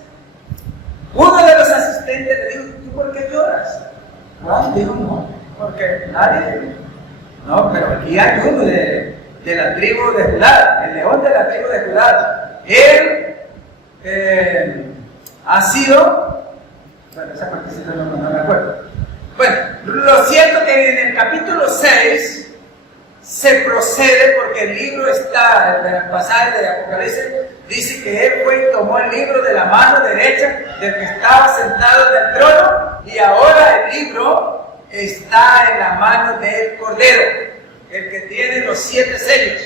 uno de los asistentes le dijo: ¿tú por qué lloras? Juan dijo: no, porque nadie. No, pero aquí hay uno de la tribu de Judá, el león de la tribu de Judá. Él ha sido, bueno, esa partecita no me acuerdo. Bueno, lo cierto que en el capítulo 6 se procede, porque el libro está, en el pasaje de Apocalipsis, dice que él fue y tomó el libro de la mano derecha del que estaba sentado en el trono, y ahora el libro está en la mano del Cordero, el que tiene los 7 sellos.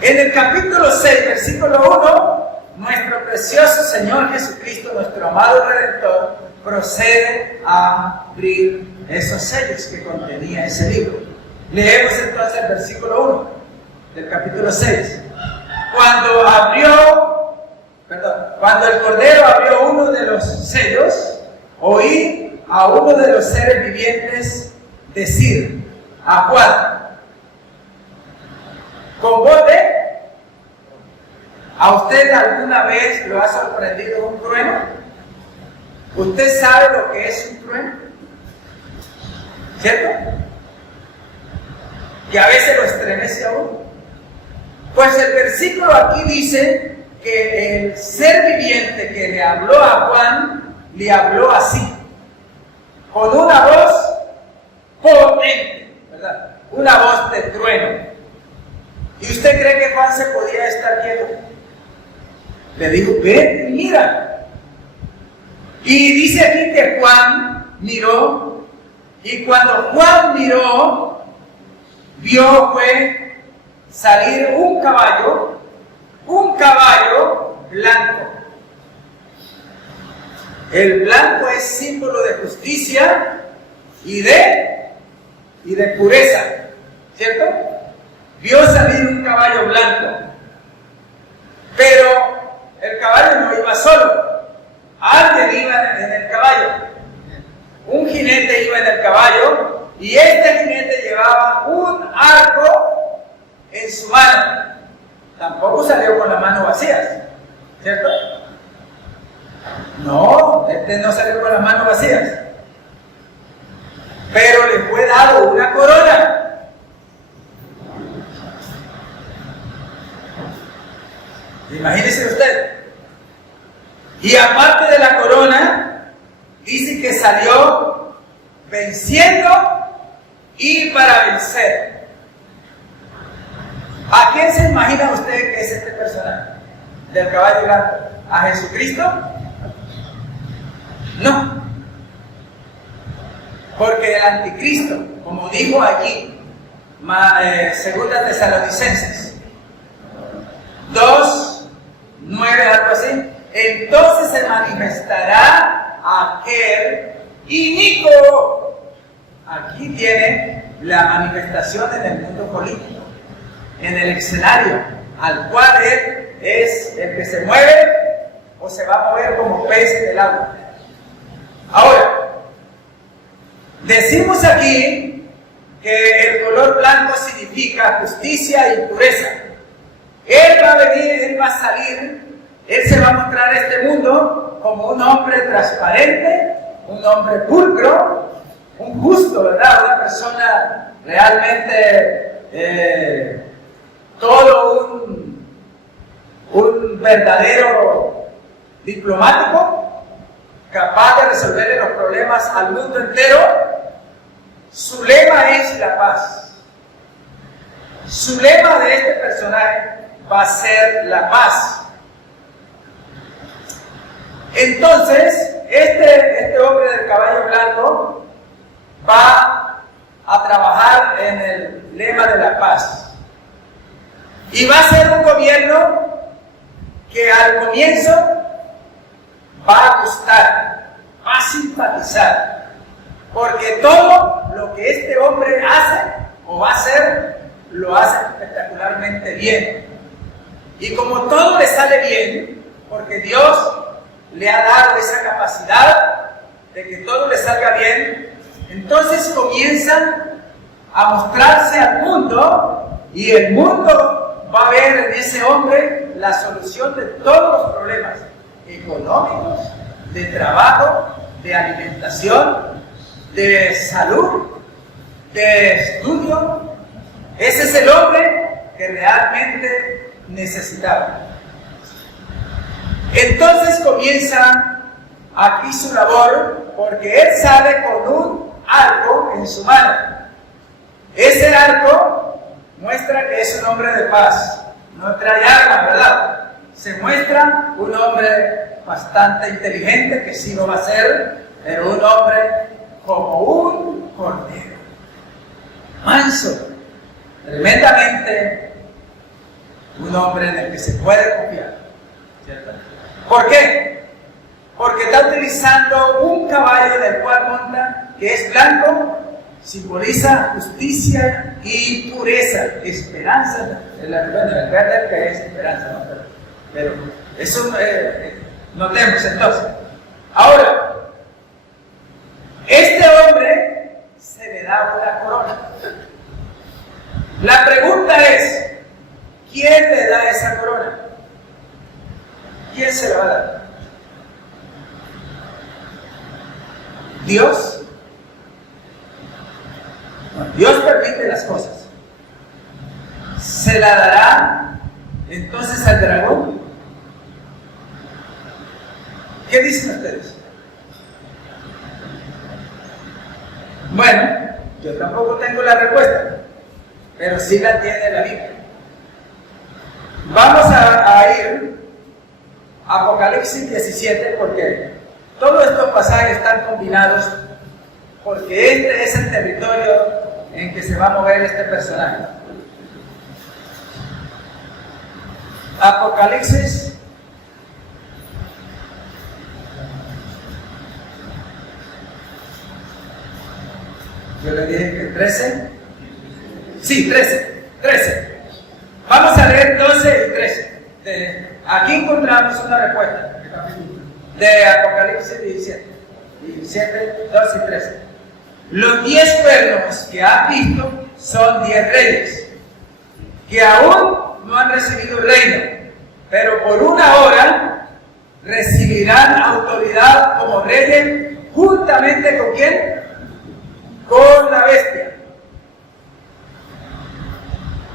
En el capítulo 6, versículo 1, nuestro precioso Señor Jesucristo, nuestro amado Redentor, procede a abrir esos sellos que contenía ese libro. Leemos entonces el versículo 1 del capítulo 6. Cuando el Cordero abrió uno de los sellos, oí a uno de los seres vivientes decir a Juan, con voz de: ¿a usted alguna vez lo ha sorprendido un trueno? ¿Usted sabe lo que es un trueno? ¿Cierto? Que a veces lo estremece a uno. Pues el versículo aquí dice que el ser viviente que le habló a Juan, le habló así, con una voz potente, ¿verdad? Una voz de trueno. ¿Y usted cree que Juan se podía estar quieto? Le dijo: ven y mira. Y dice aquí que Juan miró, y cuando Juan miró, vio fue salir un caballo blanco. El blanco es símbolo de justicia y de pureza, ¿cierto? Vio salir un caballo blanco, pero el caballo no iba solo, alguien iba en el caballo, un jinete iba en el caballo, y este jinete llevaba un arco en su mano. Tampoco salió con las manos vacías, ¿cierto? No, este no salió con las manos vacías, pero le fue dado una corona. Imagínese usted. Y aparte de la corona, dice que salió venciendo y para vencer. ¿A quién se imagina usted que es este personaje del caballo blanco? ¿A Jesucristo? No. Porque el anticristo, como dijo allí, segunda Tesalonicenses 2:9, algo así, entonces se manifestará aquel inicuo. Aquí tiene la manifestación en el mundo político, en el escenario, al cual él es el que se mueve o se va a mover como pez en el agua. Ahora, decimos aquí que el color blanco significa justicia y pureza. Él va a venir, él va a salir, él se va a mostrar a este mundo como un hombre transparente, un hombre pulcro, un justo, ¿verdad? Una persona realmente todo un verdadero diplomático, capaz de resolverle los problemas al mundo entero. Su lema es la paz. Su lema de este personaje va a ser la paz. Entonces, este hombre del caballo blanco va a trabajar en el lema de la paz. Y va a ser un gobierno que al comienzo va a gustar, va a simpatizar, porque todo lo que este hombre hace o va a hacer, lo hace espectacularmente bien. Y como todo le sale bien, porque Dios le ha dado esa capacidad de que todo le salga bien, entonces comienzan a mostrarse al mundo, y el mundo va a ver en ese hombre la solución de todos los problemas económicos, de trabajo, de alimentación, de salud, de estudio. Ese es el hombre que realmente necesitaba. Entonces comienza aquí su labor, porque él sale con un arco en su mano. Ese arco muestra que es un hombre de paz, no trae armas, ¿verdad? Se muestra un hombre bastante inteligente, que sí lo va a ser, pero un hombre como un cordero, manso, tremendamente un hombre en el que se puede confiar, ¿cierto? ¿Por qué? Porque está utilizando un caballo del cual monta, que es blanco, simboliza justicia y pureza, esperanza. El verde que es esperanza, ¿no? Pero eso notemos entonces. Ahora, este hombre se le da una corona. La pregunta es, ¿quién le da esa corona? ¿Quién se la va a dar? ¿Dios? No, Dios permite las cosas. ¿Se la dará entonces al dragón? ¿Qué dicen ustedes? Bueno, yo tampoco tengo la respuesta, pero sí la tiene la Biblia. Vamos a ir a Apocalipsis 17, porque todos estos pasajes están combinados, porque este es el territorio en que se va a mover este personaje. Apocalipsis 13. Sí, 13. Vamos a leer 12 y 13. Aquí encontramos una respuesta de Apocalipsis 17, 12 y 13. Los 10 cuernos que has visto son 10 reyes, que aún no han recibido el reino, pero por una hora recibirán autoridad como reyes, juntamente ¿con quién? Con la bestia.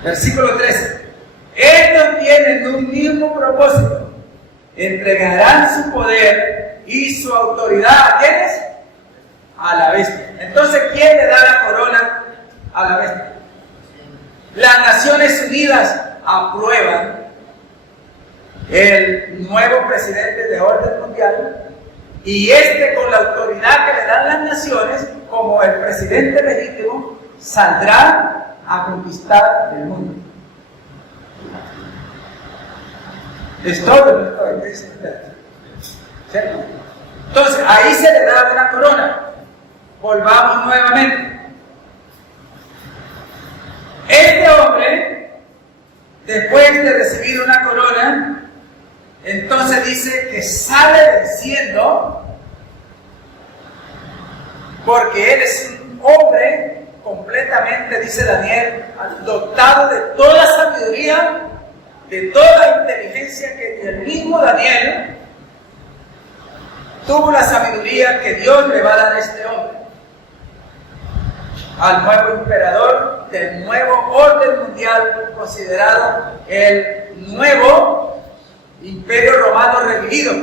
Versículo 13. Estos tienen un mismo propósito: entregarán su poder y su autoridad ¿a quiénes? A la bestia. Entonces, ¿quién le da la corona a la bestia? Las Naciones Unidas aprueban el nuevo presidente de orden mundial, y con la autoridad que le dan las naciones, como el presidente legítimo, saldrá a conquistar el mundo. Es todo lo que dice usted, ¿cierto? Entonces, ahí se le da una corona. Volvamos nuevamente. Este hombre, después de recibir una corona, entonces dice que sale venciendo, porque él es un hombre completamente, dice Daniel, dotado de toda sabiduría, de toda inteligencia, que el mismo Daniel tuvo la sabiduría que Dios le va a dar a este hombre, al nuevo emperador del nuevo orden mundial, considerado el nuevo Imperio Romano revivido.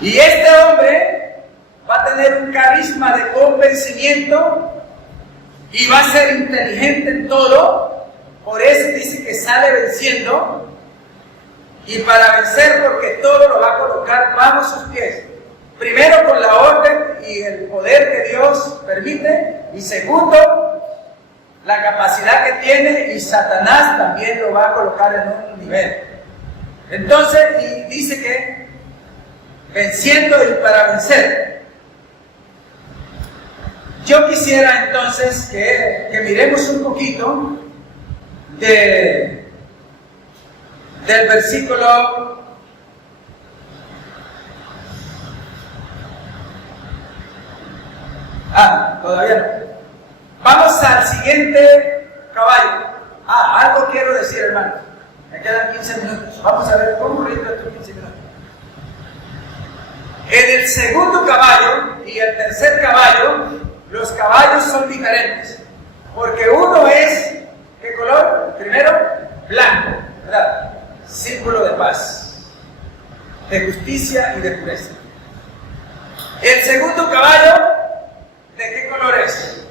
Y este hombre va a tener un carisma de convencimiento y va a ser inteligente en todo. Por eso dice que sale venciendo, y para vencer, porque todo lo va a colocar bajo sus pies. Primero, con la orden y el poder que Dios permite, y segundo, la capacidad que tiene, y Satanás también lo va a colocar en un nivel. Entonces, y dice que venciendo y para vencer. Yo quisiera entonces que miremos un poquito del versículo todavía no. Vamos al siguiente caballo. Algo quiero decir, hermano. Me quedan 15 minutos. Vamos a ver cómo rindo estos 15 minutos. En el segundo caballo y el tercer caballo, los caballos son diferentes. Porque uno es, ¿qué color? Primero, blanco, ¿verdad? Símbolo de paz, de justicia y de pureza. El segundo caballo, ¿de qué color es?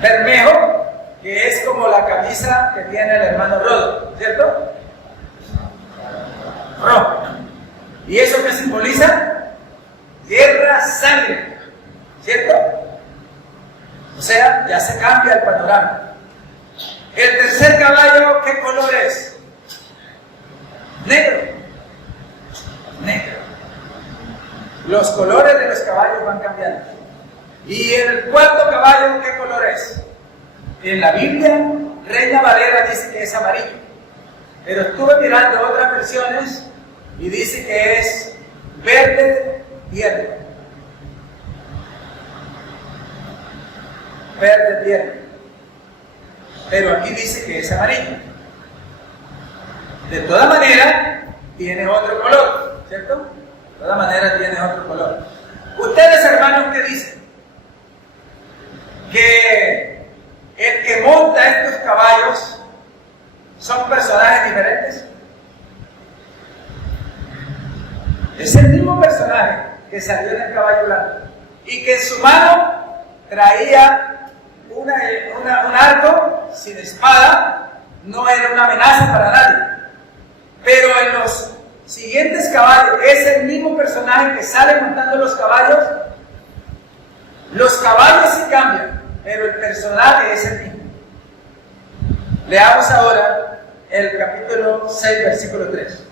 Bermejo, que es como la camisa que tiene el hermano Rodo, ¿cierto? Rojo. ¿Y eso qué simboliza? Guerra, sangre, ¿cierto? O sea, ya se cambia el panorama. El tercer caballo, ¿qué color es? Negro. Negro. Los colores de los caballos van cambiando. Y el cuarto caballo, ¿qué color es? En la Biblia, Reina Valera dice que es amarillo. Pero estuve mirando otras versiones y dice que es verde tierno. Verde tierno. Pero aquí dice que es amarillo. De toda manera, tiene otro color, ¿cierto? De toda manera, tiene otro color. Ustedes, hermanos, ¿qué dicen? Que el que monta estos caballos son personajes diferentes. Es el mismo personaje que salió en el caballo blanco y que en su mano traía un arco sin espada. No era una amenaza para nadie. Pero en los siguientes caballos es el mismo personaje que sale montando los caballos. Los caballos sí cambian, pero el personaje es el mismo. Leamos ahora el capítulo 6, versículo 3.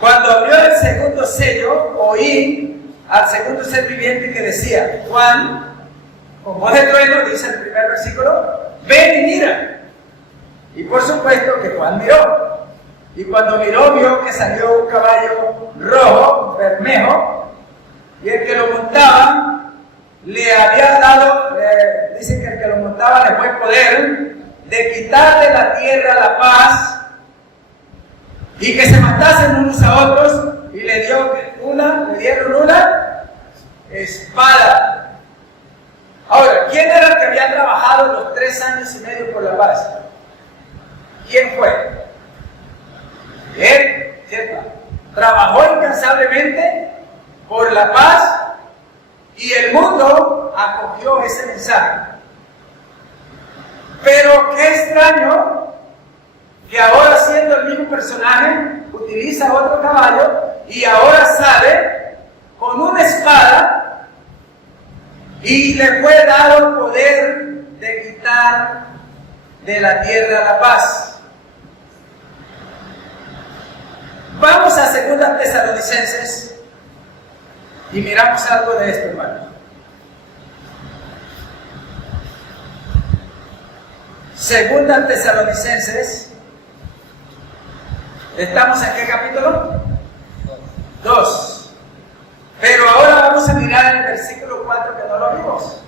Cuando abrió el segundo sello, oí al segundo ser viviente que decía: Juan, con voz de trueno, dice el primer versículo, ven y mira. Y por supuesto que Juan miró. Y cuando miró, vio que salió un caballo rojo, bermejo, y el que lo montaba le había dado, dice que el que lo montaba le fue poder de quitar de la tierra la paz y que se matasen unos a otros, y le dieron una espada. Ahora, ¿quién era el que había trabajado los 3 años y medio por la paz? ¿Quién fue? Él, ¿cierto? Trabajó incansablemente por la paz y el mundo acogió ese mensaje. Pero qué extraño que ahora, siendo el mismo personaje, utiliza otro caballo y ahora sale con una espada y le fue dado el poder de quitar de la tierra la paz. Vamos a 2 Tesalonicenses y miramos algo de esto, hermano. 2 Tesalonicenses. ¿Estamos en qué capítulo? 2. Pero ahora vamos a mirar el versículo 4 que no lo vimos.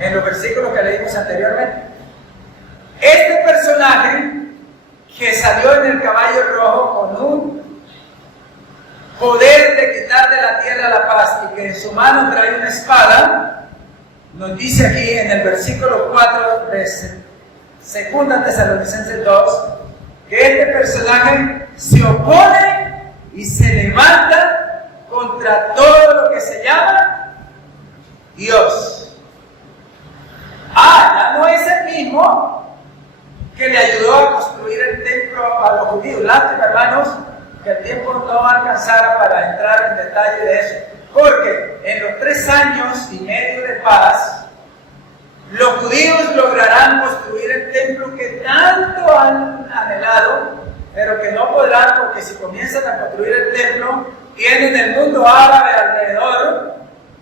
En los versículos que leímos anteriormente. Este personaje que salió en el caballo rojo con un poder de quitar de la tierra la paz y que en su mano trae una espada, nos dice aquí en el versículo 4 de 2 Tesalonicenses 2, que este personaje se opone y se levanta contra todo lo que se llama Dios. Ya no es el mismo que le ayudó a construir el templo a los judíos. Lástima, hermanos, que el tiempo no alcanzara para entrar en detalle de eso. Porque en los 3 años y medio de paz, los judíos lograrán construir el templo que tanto han anhelado pero que no podrán porque si comienzan a construir el templo, tienen el mundo árabe alrededor,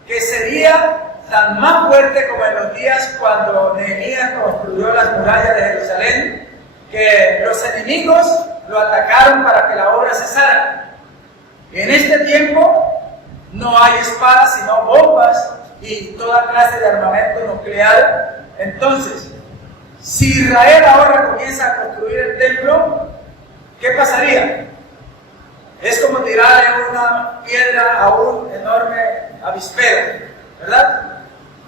que sería tan más fuerte como en los días cuando Nehemías construyó las murallas de Jerusalén, que los enemigos lo atacaron para que la obra cesara. En este tiempo no hay espadas sino bombas y toda clase de armamento nuclear. Entonces, si Israel ahora comienza a construir el templo, ¿qué pasaría? Es como tirarle una piedra a un enorme avispero, ¿verdad?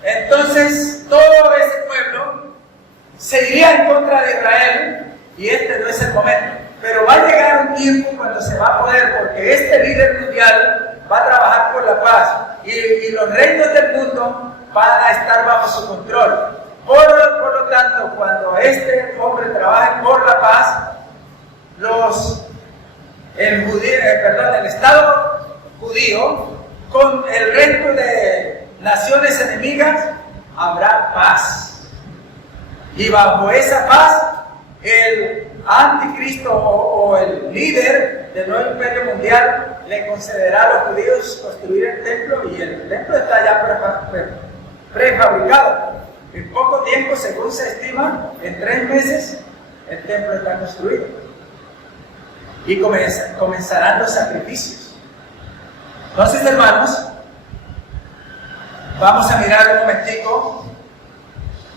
Entonces, todo ese pueblo se iría en contra de Israel y este no es el momento. Pero va a llegar un tiempo cuando se va a poder, porque este líder mundial va a trabajar por la paz y los reinos del mundo van a estar bajo su control. Por lo tanto, cuando este hombre trabaje por la paz, el Estado judío con el resto de naciones enemigas habrá paz. Y bajo esa paz, el anticristo o el líder del nuevo imperio mundial le concederá a los judíos construir el templo, y el templo está ya prefabricado. En poco tiempo, según se estima, en 3 meses el templo está construido y comenzarán los sacrificios. Entonces, hermanos, vamos a mirar un momentico.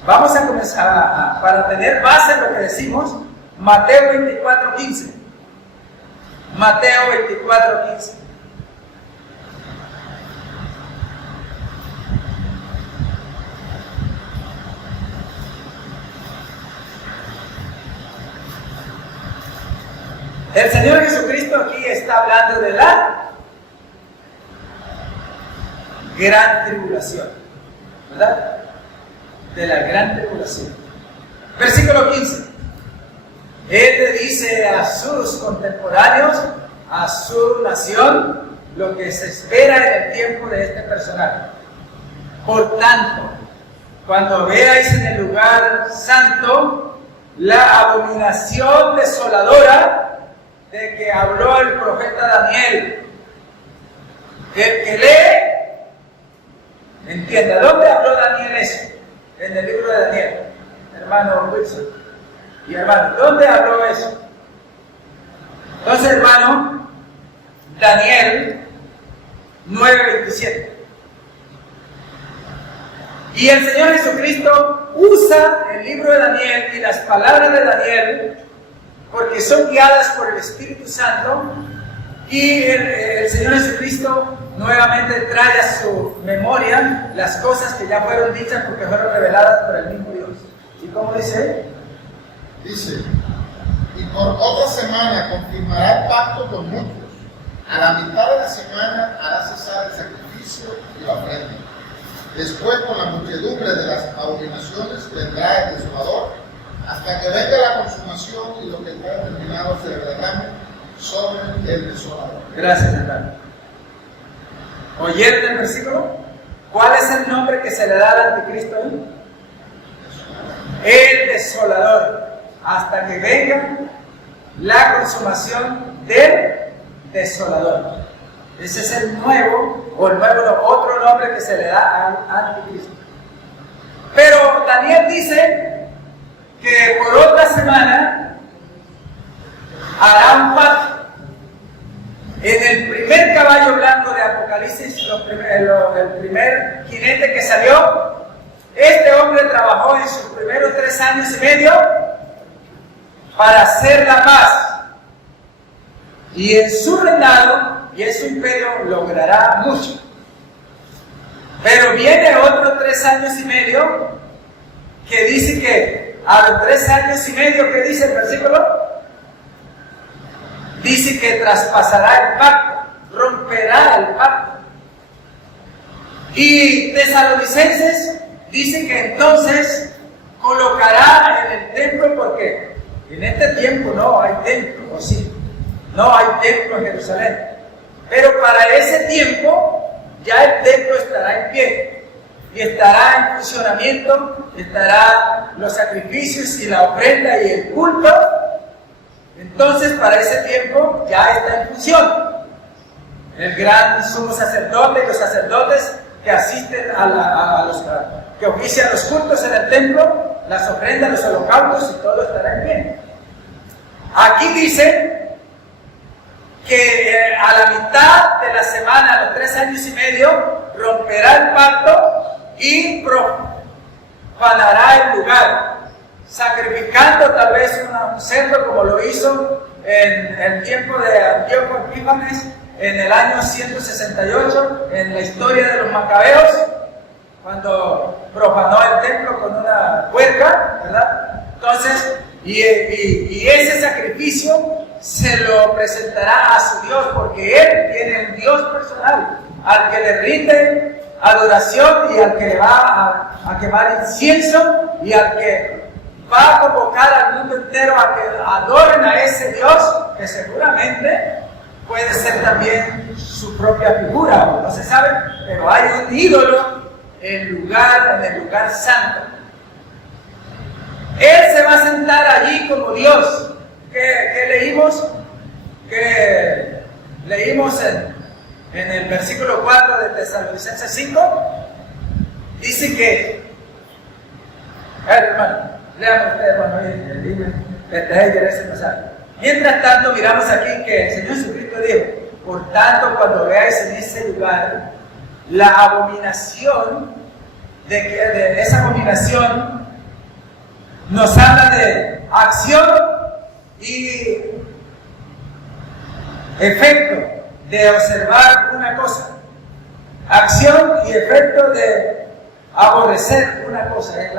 Vamos a comenzar para tener base en lo que decimos, Mateo 24:15. Mateo 24:15. El Señor Jesucristo aquí está hablando de la gran tribulación, ¿verdad? De la gran tribulación. Versículo 15. Él le dice a sus contemporáneos, a su nación, lo que se espera en el tiempo de este personaje. Por tanto, cuando veáis en el lugar santo la abominación desoladora de que habló el profeta Daniel, el que lee, entienda. ¿Dónde habló Daniel eso? En el libro de Daniel, hermano Wilson y hermano, ¿dónde habló eso? Entonces, hermano, Daniel 9:27. Y el Señor Jesucristo usa el libro de Daniel y las palabras de Daniel porque son guiadas por el Espíritu Santo, y el Señor Jesucristo nuevamente trae a su memoria las cosas que ya fueron dichas porque fueron reveladas por el mismo Dios. ¿Y cómo dice? Dice, y por otra semana confirmará el pacto con muchos. A la mitad de la semana hará cesar el sacrificio y la ofrenda. Después, con la muchedumbre de las abominaciones, vendrá el desolador, hasta que venga la consumación y lo que está terminado se derrame sobre el desolador. Gracias, hermano. ¿Oyeron el versículo? ¿Cuál es el nombre que se le da al anticristo ahí? El desolador. Hasta que venga la consumación del desolador. Ese es el nuevo, o el nuevo, no, otro nombre que se le da al anticristo. Pero Daniel dice que por otra semana hará un pacto. En el primer caballo blanco de Apocalipsis, el primer jinete que salió, este hombre trabajó en sus primeros 3 años y medio para hacer la paz. Y en su reinado y en su imperio logrará mucho. Pero viene otros 3 años y medio que dice que a los 3 años y medio, ¿qué dice el versículo? Dice que traspasará el pacto, romperá el pacto. Y Tesalonicenses dice que entonces colocará en el templo, porque en este tiempo no hay templo, ¿o sí? No hay templo en Jerusalén. Pero para ese tiempo ya el templo estará en pie y estará en funcionamiento, estarán los sacrificios y la ofrenda y el culto Entonces, para ese tiempo ya está en función el gran sumo sacerdote y los sacerdotes que asisten que ofician los cultos en el templo, las ofrendas, los holocaustos, y todo estará bien. Aquí dice que a la mitad de la semana, a los 3 años y medio, romperá el pacto y profanará el lugar, sacrificando tal vez un cerdo, como lo hizo en el tiempo de Antíoco Epífanes en el año 168, en la historia de los macabeos, cuando profanó el templo con una puerca, ¿verdad? Entonces, y ese sacrificio se lo presentará a su Dios, porque Él tiene un Dios personal al que le rinde adoración y al que le va a quemar incienso y al que va a convocar al mundo entero a que adoren a ese Dios, que seguramente puede ser también su propia figura, no se sabe, pero hay un ídolo en el lugar santo. Él se va a sentar allí como Dios. ¿Qué leímos? Que leímos en el versículo 4 de Tesalonicenses 5. Dice que, hermano, lean ustedes, hermano, ese pasaje. Mientras tanto, miramos aquí que el Señor Jesucristo dijo: por tanto, cuando veáis en ese lugar la abominación, de esa abominación nos habla de acción y efecto de observar una cosa, acción y efecto de aborrecer una cosa, es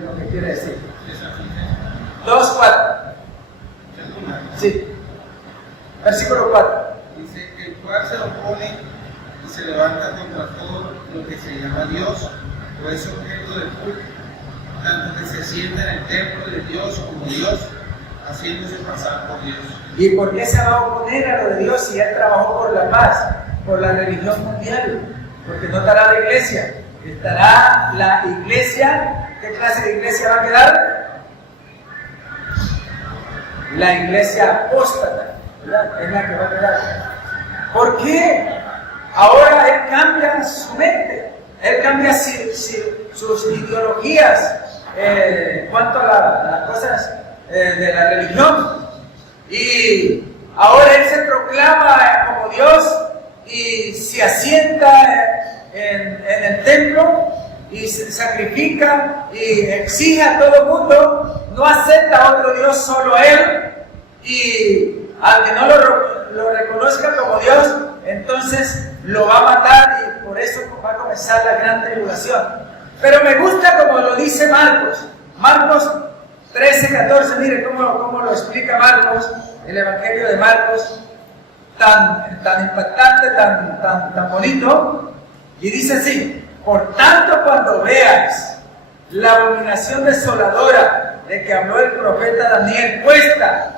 lo que quiere decir. 2:4. Sí, versículo 4. Dice: el cual se opone y se levanta contra todo lo que se llama Dios o es objeto del culto, tanto que se sienta en el templo de Dios como Dios, haciéndose pasar por Dios. ¿Y por qué se va a oponer a lo de Dios si Él trabajó por la paz, por la religión mundial? Porque no estará la iglesia, estará la iglesia. ¿Qué clase de iglesia va a quedar? La iglesia apóstata, ¿verdad? Es la que va a quedar. ¿Por qué? Ahora Él cambia su mente, Él cambia sus ideologías en cuanto a las cosas de la religión. Y ahora Él se proclama como Dios y se asienta en el templo y se sacrifica y exige a todo el mundo, no acepta a otro Dios, solo Él, y al que no lo reconozca como Dios, entonces lo va a matar, y por eso va a comenzar la gran tribulación. Pero me gusta como lo dice Marcos 13:14, mire cómo lo explica Marcos, el Evangelio de Marcos, tan impactante, tan bonito, y dice así: por tanto, cuando veas la abominación desoladora de que habló el profeta Daniel, puesta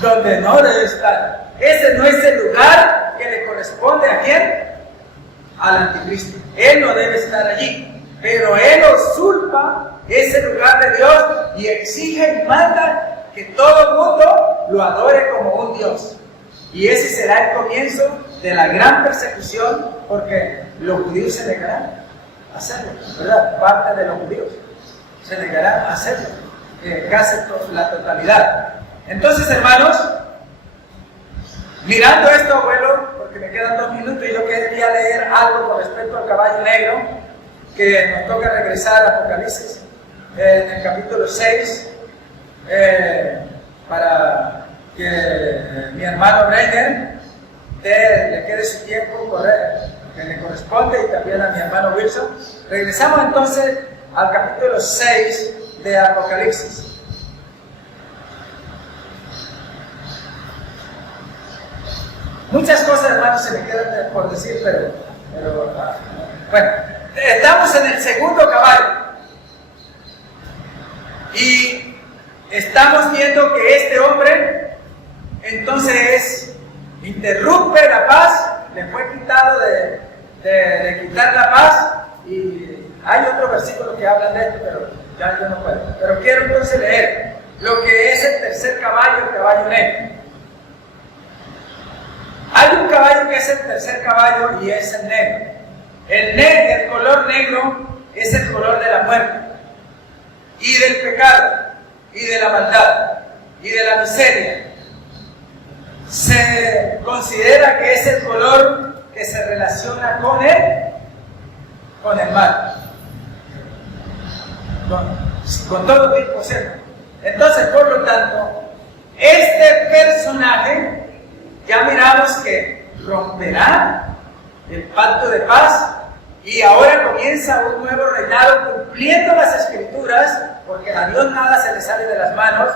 donde no debe estar. Ese no es el lugar que le corresponde ¿a quién? Al anticristo. Él no debe estar allí, pero él usurpa ese lugar de Dios y exige y manda que todo el mundo lo adore como un Dios. Y ese será el comienzo de la gran persecución, porque los judíos se negarán a hacerlo, ¿verdad? Parte de los judíos se negarán a hacerlo, casi la totalidad. Entonces, hermanos, mirando esto, abuelo, porque me quedan 2 minutos y yo quería leer algo con respecto al caballo negro, que nos toca regresar a Apocalipsis, en el capítulo 6, para que mi hermano Reiner le quede su tiempo que le corresponde, y también a mi hermano Wilson. Regresamos entonces al capítulo 6 de Apocalipsis. Muchas cosas, hermanos, se me quedan por decir, pero bueno, estamos en el segundo caballo y estamos viendo que este hombre entonces interrumpe la paz, le fue quitado de quitar la paz, y hay otro versículo que habla de esto, pero ya yo no puedo. Pero quiero entonces leer lo que es el tercer caballo, el caballo negro. Hay un caballo que es el tercer caballo y es el negro. El color negro es el color de la muerte, y del pecado, y de la maldad, y de la miseria. Se considera que es el color que se relaciona con el mal. Con todo tipo, ¿cierto? Entonces, por lo tanto, este personaje ya miramos que romperá el pacto de paz y ahora comienza un nuevo reinado cumpliendo las escrituras, porque a Dios nada se le sale de las manos,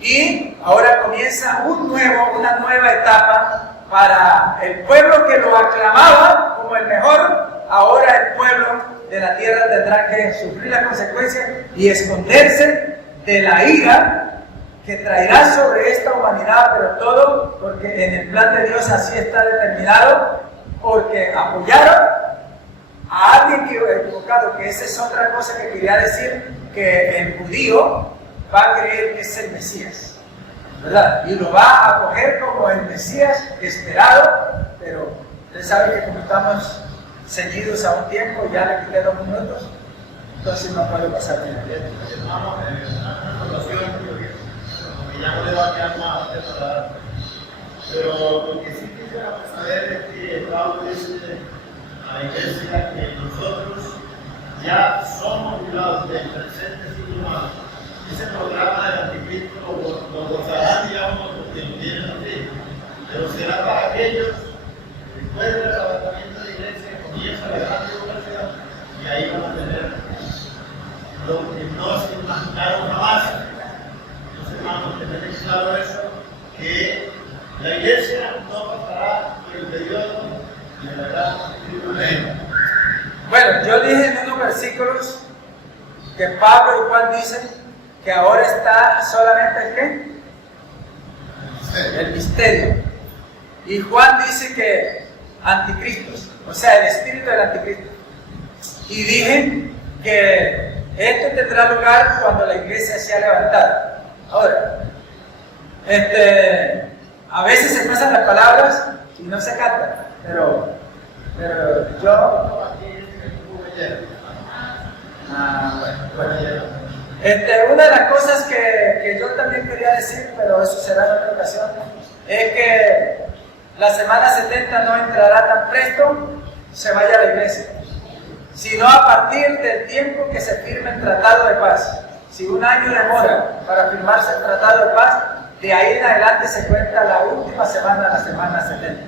y ahora comienza una nueva etapa para el pueblo que lo aclamaba como el mejor. Ahora el pueblo de la tierra tendrá que sufrir la consecuencia y esconderse de la ira que traerá sobre esta humanidad, pero todo porque en el plan de Dios así está determinado, porque apoyaron a alguien equivocado, que esa es otra cosa que quería decir, que el judío va a creer que es el Mesías, ¿verdad? Y lo va a acoger como el Mesías esperado, pero usted sabe que como estamos ceñidos a un tiempo, ya le quité 2 minutos, entonces no puedo pasar bien. Ya no le va a quedar más pero lo que sí quisiéramos saber es que Pablo dice a la iglesia que nosotros ya somos librados del presente siglo humano. Ese programa del anticristo lo gozarán, digamos, los que no tienen fe, pero será para aquellos que después del levantamiento de la iglesia comienza la gran tribulación y ahí van a tener lo que no se imaginaron jamás. Hermanos, tener claro eso, que la iglesia no pasará por el periodo de la gran tribulación. Bueno, yo dije en unos versículos que Pablo y Juan dicen que ahora está solamente el ¿qué? El misterio. Y Juan dice que anticristos, o sea, el espíritu del anticristo. Y dije que esto tendrá lugar cuando la iglesia sea levantada. Ahora, a veces se pasan las palabras y no se cantan, pero yo... una de las cosas que yo también quería decir, pero eso será en otra ocasión, es que la semana 70 no entrará tan presto, se vaya a la iglesia, sino a partir del tiempo que se firme el tratado de paz. Si 1 año demora para firmarse el tratado de paz, de ahí en adelante se cuenta la última semana, la semana 70.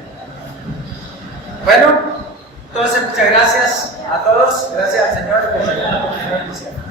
Bueno, entonces muchas gracias a todos, gracias al Señor y por su bendición.